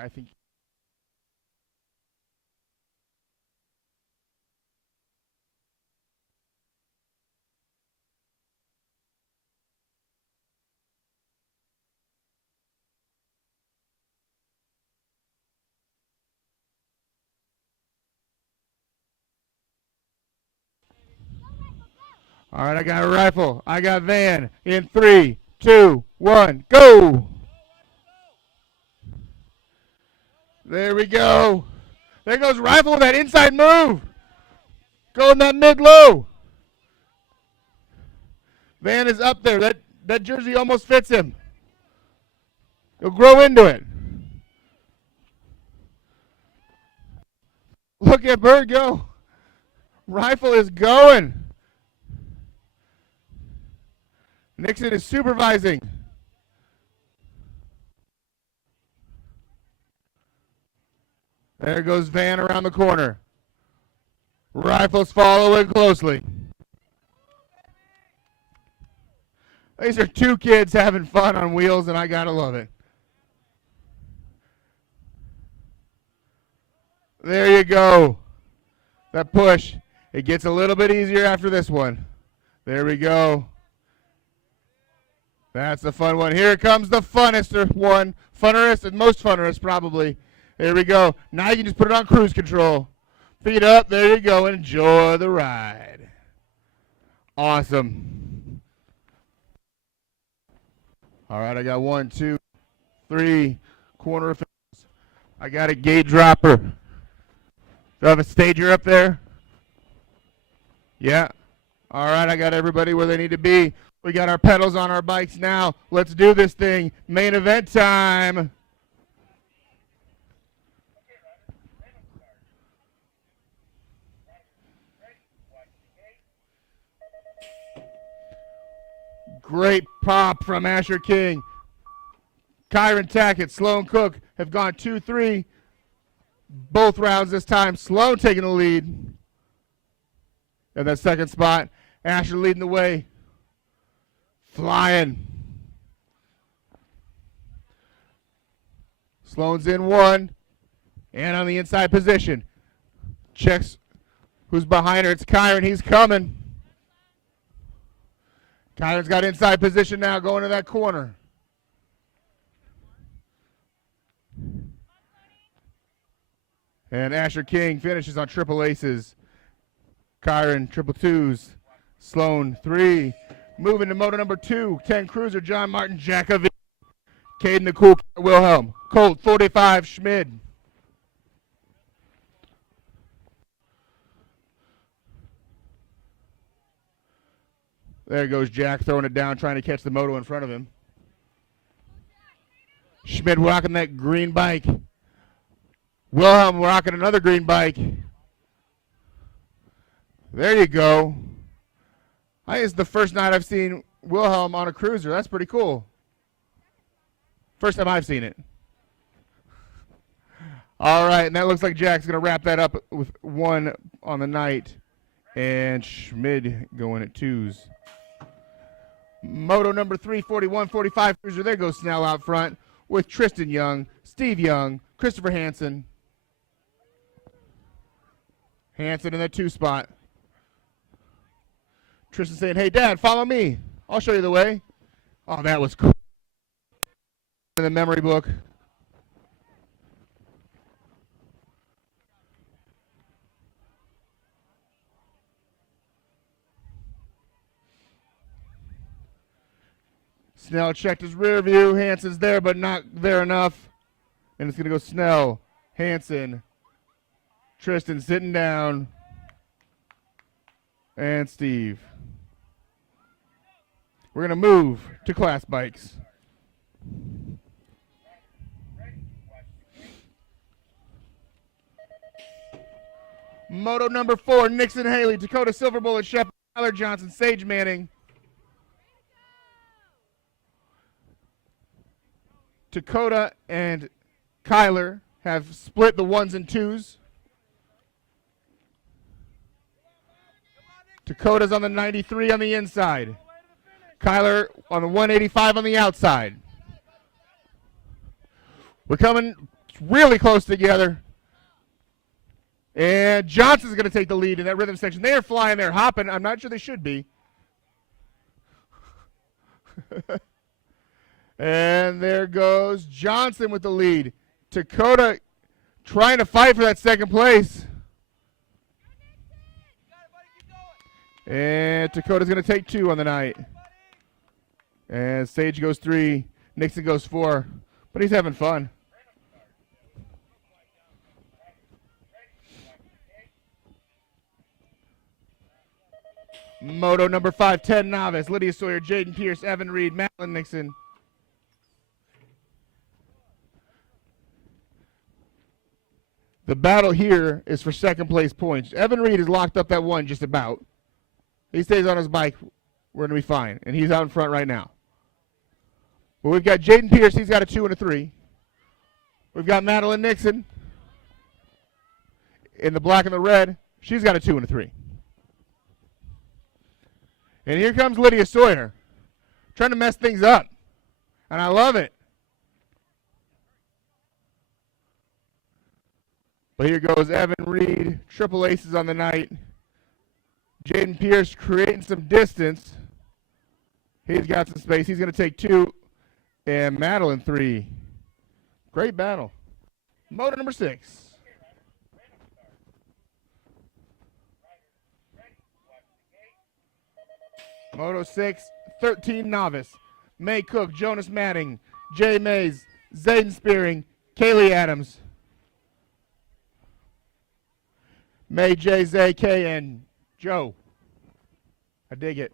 I think. All right, I got a rifle. I got Van in 3, 2, 1, go. There we go. There goes Rifle with that inside move. Going that mid-low. Van is up there. That jersey almost fits him. He'll grow into it. Look at Bird go. Rifle is going. Nixon is supervising. There goes Van around the corner. Rifles following closely. These are two kids having fun on wheels, and I gotta love it. There you go. That push. It gets a little bit easier after this one. There we go. That's the fun one. Here comes the funnest one. Funnerest and most funnerest, probably. There we go. Now you can just put it on cruise control. Feet up. There you go. Enjoy the ride. Awesome. All right, I got 1, 2, 3 corner officials. I got a gate dropper. Do I have a stager up there? Yeah. All right, I got everybody where they need to be. We got our pedals on our bikes now. Let's do this thing. Main event time. Great pop from Asher King. Kyron Tackett, Sloan Cook have gone 2-3. Both rounds this time. Sloan taking the lead. In that second spot. Asher leading the way. Flying. Sloan's in 1. And on the inside position. Checks who's behind her. It's Kyron. He's coming. Kyron's got inside position now, going to that corner. And Asher King finishes on triple aces. Kyron, triple twos. Sloan, 3. Moving to moto number 2, 10 Cruiser, John Martin, Jacob. Caden the Cool, Wilhelm. Colt, 45, Schmid. There goes Jack throwing it down, trying to catch the moto in front of him. Schmid rocking that green bike. Wilhelm rocking another green bike. There you go. I think it's the first night I've seen Wilhelm on a cruiser. That's pretty cool. First time I've seen it. All right, and that looks like Jack's going to wrap that up with 1 on the night. And Schmid going at 2s. Moto number 3, 41-45 cruiser. There goes Snell out front with Tristan Young, Steve Young, Christopher Hansen. Hansen in the 2 spot. Tristan saying, hey, Dad, follow me. I'll show you the way. Oh, that was cool. In the memory book. Snell checked his rear view. Hansen's there, but not there enough. And it's going to go Snell, Hansen, Tristan sitting down, and Steve. We're going to move to class bikes. Moto number 4, Nixon Haley, Dakota Silver Bullet, Shepard, Tyler Johnson, Sage Manning. Dakota and Kyler have split the 1s and 2s. Dakota's on the 93 on the inside. Kyler on the 185 on the outside. We're coming really close together. And Johnson's going to take the lead in that rhythm section. They are flying, they're hopping. I'm not sure they should be. And there goes Johnson with the lead. Dakota trying to fight for that second place. And Dakota's going to take 2 on the night. And Sage goes 3. Nixon goes 4. But he's having fun. Moto number 510 novice. Lydia Sawyer, Jaden Pierce, Evan Reed, Madeline Nixon. The battle here is for second place points. Evan Reed has locked up that 1 just about. He stays on his bike, we're going to be fine. And he's out in front right now. But we've got Jaden Pierce, he's got a 2 and a 3. We've got Madeline Nixon in the black and the red. She's got a 2 and a 3. And here comes Lydia Sawyer, trying to mess things up. And I love it. But here goes Evan Reed, triple aces on the night. Jaden Pierce creating some distance. He's got some space. He's going to take 2. And Madeline 3. Great battle. Moto number 6. Moto 6, 13 novice. May Cook, Jonas Manning, Jay Mays, Zayden Spearing, Kaylee Adams. May, Jay, Zay, K, and Joe. I dig it.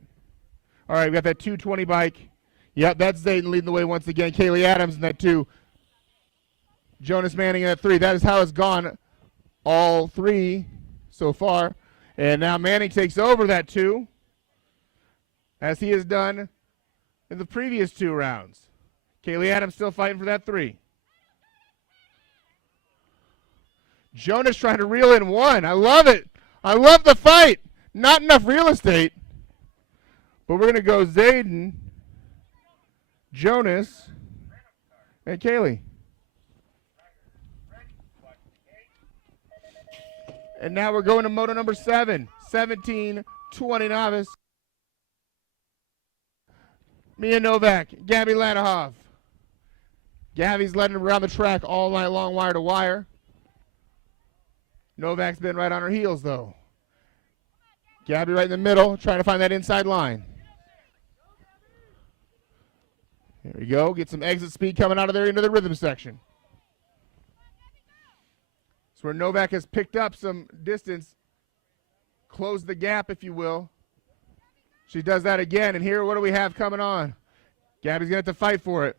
All right, we got that 220 bike. Yep, that's Zayden leading the way once again. Kaylee Adams in that 2. Jonas Manning in that 3. That is how it's gone all 3 so far. And now Manning takes over that 2, as he has done in the previous 2 rounds. Kaylee Adams still fighting for that 3. Jonas trying to reel in 1. I love it. I love the fight. Not enough real estate. But we're going to go Zayden, Jonas, and Kaylee. And now we're going to moto number 7, 17-20 novice. Mia Novak, Gabby Lanahoff. Gabby's letting him around the track all night long, wire to wire. Novak's been right on her heels, though. Gabby right in the middle, trying to find that inside line. There we go. Get some exit speed coming out of there into the rhythm section. It's where Novak has picked up some distance, closed the gap, if you will. She does that again, and here, what do we have coming on? Gabby's going to have to fight for it.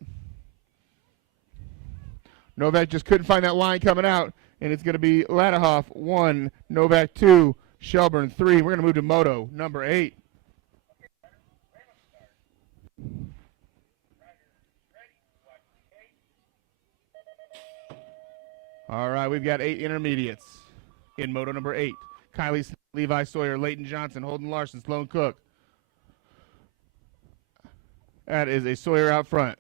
Novak just couldn't find that line coming out, and it's going to be Ladahoff 1, Novak 2, Shelburne 3. We're going to move to moto number 8. All right, we've got 8 intermediates in moto number 8. Kylie Smith, Levi Sawyer, Leighton Johnson, Holden Larson, Sloan Cook. That is a Sawyer out front.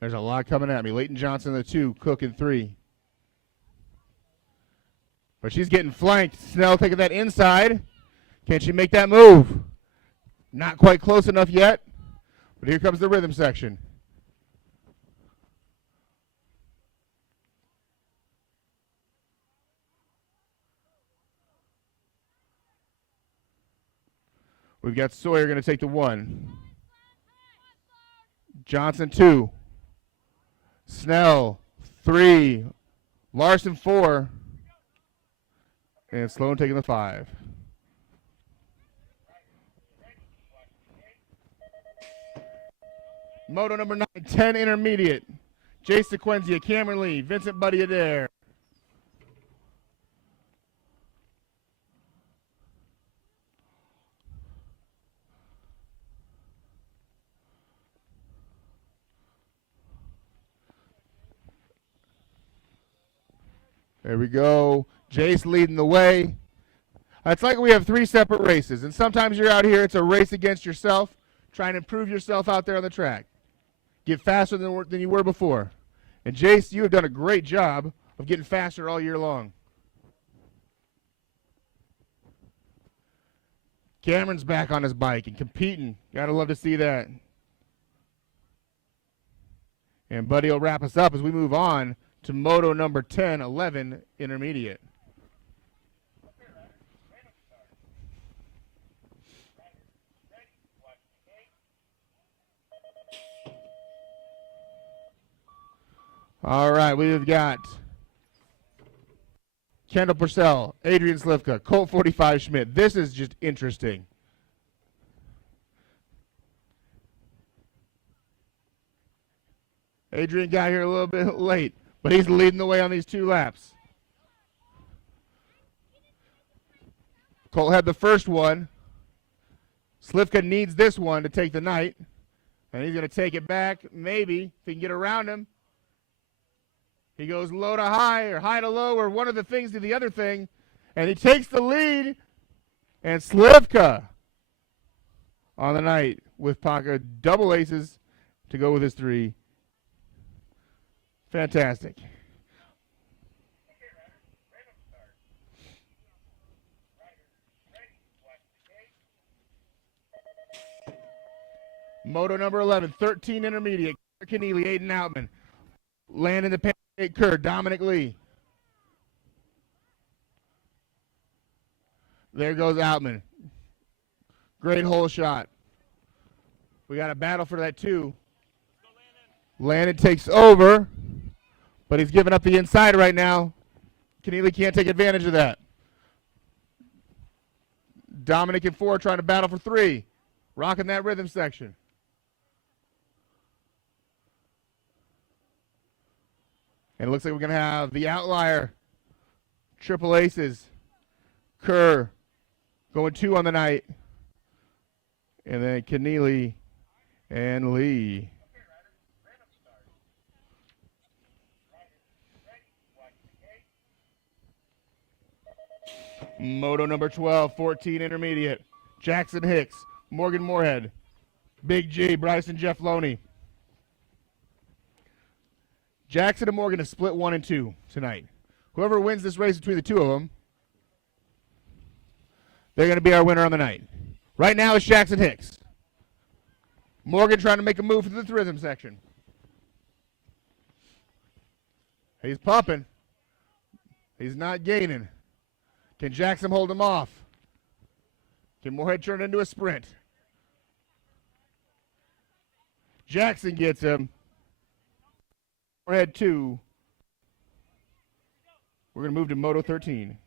There's a lot coming at me. Leighton Johnson in the 2, Cook in 3. But she's getting flanked. Snell taking that inside. Can she make that move? Not quite close enough yet. But here comes the rhythm section. We've got Sawyer going to take the 1. Johnson 2. Snell 3. Larson 4. And Sloan taking the 5. Moto number 9, 10 intermediate. Jay Sequenzia, Cameron Lee, Vincent Buddy Adair. There we go. Jace leading the way. It's like we have 3 separate races, and sometimes you're out here, it's a race against yourself, trying to improve yourself out there on the track. Get faster than you were before. And Jace, you have done a great job of getting faster all year long. Cameron's back on his bike and competing. Gotta love to see that. And Buddy will wrap us up as we move on to moto number 10, 11, intermediate. All right, we've got Kendall Purcell, Adrian Slivka, Colt 45 Schmidt. This is just interesting. Adrian got here a little bit late, but he's leading the way on these 2 laps. Colt had the first one. Slivka needs this one to take the night, and he's going to take it back, maybe, if he can get around him. He goes low to high or high to low or one of the things to the other thing, and he takes the lead. And Slivka on the night with Paka double aces to go with his 3. Fantastic. Moto number 11, 13 intermediate. Keneally, Aiden Outman. Landon the pancake Kerr, Dominic Lee. There goes Outman. Great hole shot. We got a battle for that 2. Landon takes over, but he's giving up the inside right now. Keneally can't take advantage of that. Dominic and 4 trying to battle for 3. Rocking that rhythm section. And it looks like we're going to have the outlier. Triple aces. Kerr going 2 on the night. And then Keneally and Lee. Moto number 12, 14 intermediate. Jackson Hicks, Morgan Moorhead, Big G, Bryson Jeff Loney. Jackson and Morgan have split 1 and 2 tonight. Whoever wins this race between the 2 of them, they're going to be our winner on the night. Right now it's Jackson Hicks. Morgan trying to make a move for the rhythm section. He's pumping. He's not gaining. Can Jackson hold him off? Can Moorhead turn it into a sprint? Jackson gets him. Moorhead 2. We're going to move to Moto 13.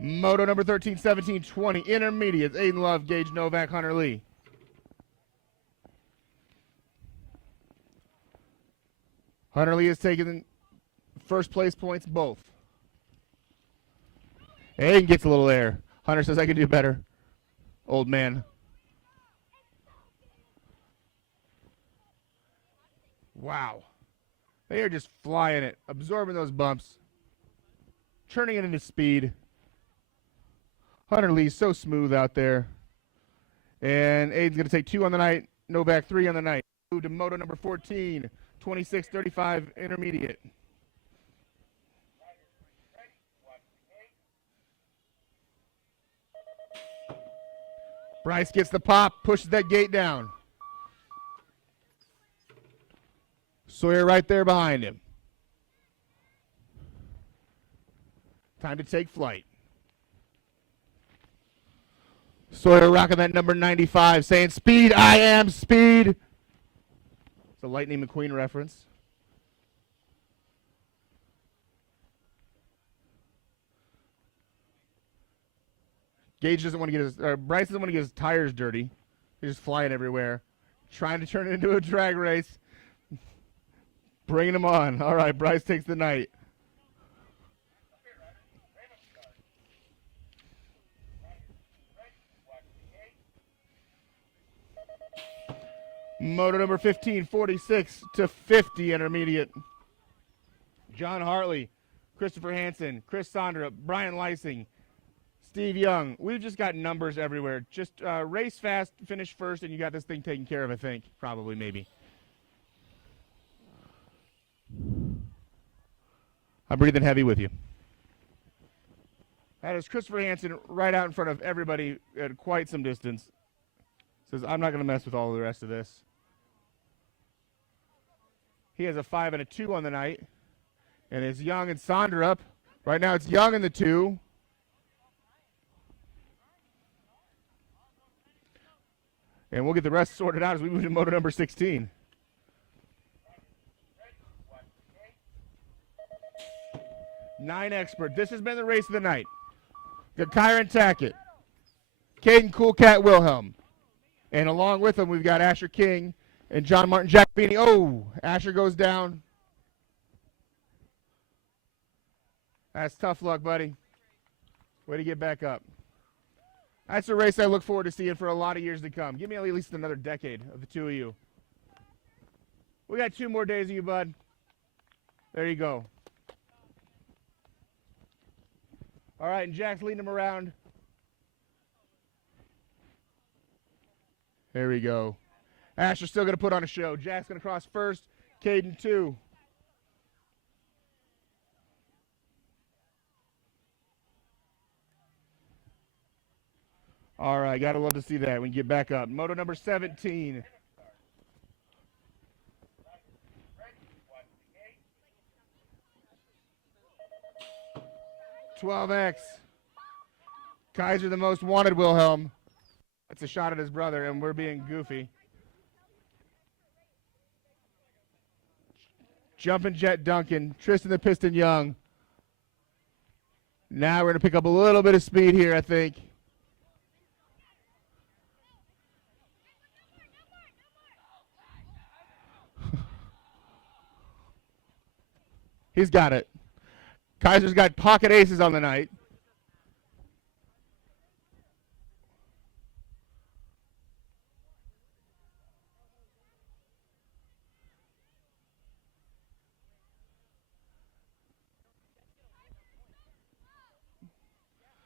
Moto number 13, 17, 20. Intermediates. Aiden Love, Gage Novak, Hunter Lee. Hunter Lee has taken first place points both. Aiden gets a little air. Hunter says, I can do better. Old man. Wow. They are just flying it, absorbing those bumps, turning it into speed. Hunter Lee's so smooth out there. And Aiden's going to take 2 on the night, Novak 3 on the night. Move to moto number 14, 26-35 intermediate. Bryce gets the pop, pushes that gate down. Sawyer right there behind him. Time to take flight. Sawyer rocking that number 95, saying, speed, I am speed. It's a Lightning McQueen reference. Gage doesn't want to get his, Bryce doesn't want to get his tires dirty. He's just flying everywhere. Trying to turn it into a drag race. Bringing him on. All right, Bryce takes the night. Moto number 15, 46-50 intermediate. John Hartley, Christopher Hansen, Chris Sondra, Brian Lysing, Steve Young, we've just got numbers everywhere. Just race fast, finish first, and you got this thing taken care of, I think. Probably, maybe. I'm breathing heavy with you. That is Christopher Hansen right out in front of everybody at quite some distance. Says, I'm not going to mess with all the rest of this. He has a 5 and a 2 on the night. And it's Young and Sondra up. Right now it's Young in the 2. And we'll get the rest sorted out as we move to moto number 16. Nine expert. This has been the race of the night. Got Kyron Tackett, Caden Cool Cat Wilhelm. And along with them, we've got Asher King and John Martin Jacobini. Oh, Asher goes down. That's tough luck, buddy. Way to get back up. That's a race I look forward to seeing for a lot of years to come. Give me at least another decade of the two of you. We got 2 more days of you, bud. There you go. All right, and Jack's leading him around. There we go. Asher's still going to put on a show. Jack's going to cross first. Caden 2. All right, got to love to see that. We can get back up. Moto number 17. $12X. Kaiser the most wanted Wilhelm. That's a shot at his brother, and we're being goofy. Jumping Jet Duncan. Tristan the Piston Young. Now we're going to pick up a little bit of speed here, I think. He's got it. Kaiser's got pocket aces on the night.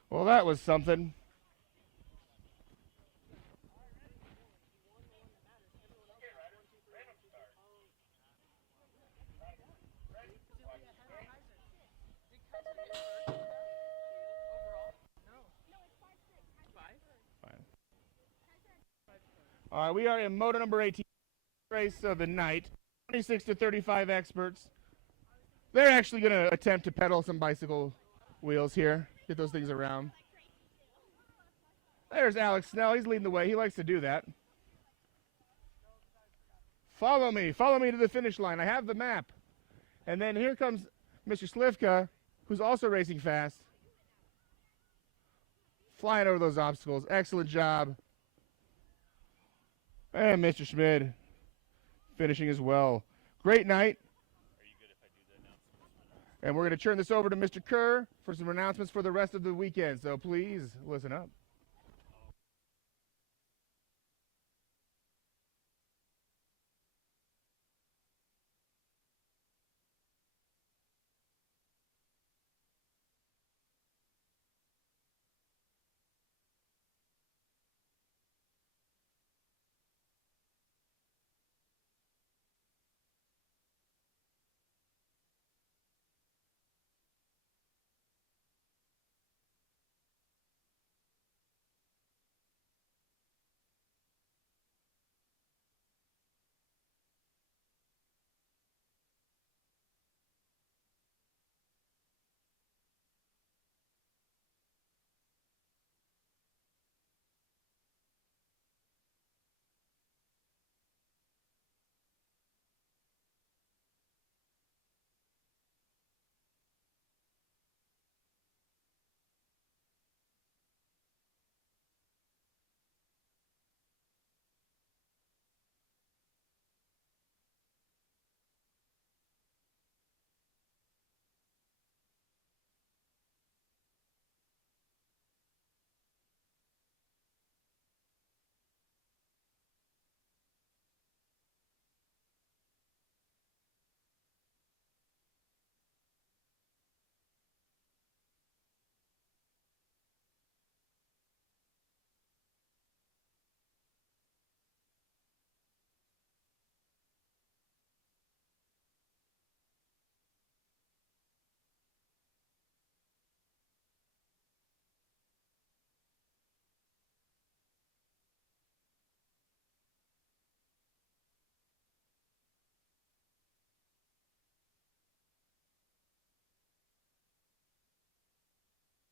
Well, that was something. All right, we are in moto number 18, race of the night. 26 to 35 experts. They're actually going to attempt to pedal some bicycle wheels here, get those things around. There's Alex Snell. He's leading the way. He likes to do that. Follow me to the finish line. I have the map. And then here comes Mr. Slivka, who's also racing fast. Flying over those obstacles. Excellent job. And Mr. Schmid finishing as well. Great night. Are you good if I do the announcements? And we're going to turn this over to Mr. Kerr for some announcements for the rest of the weekend. So please listen up.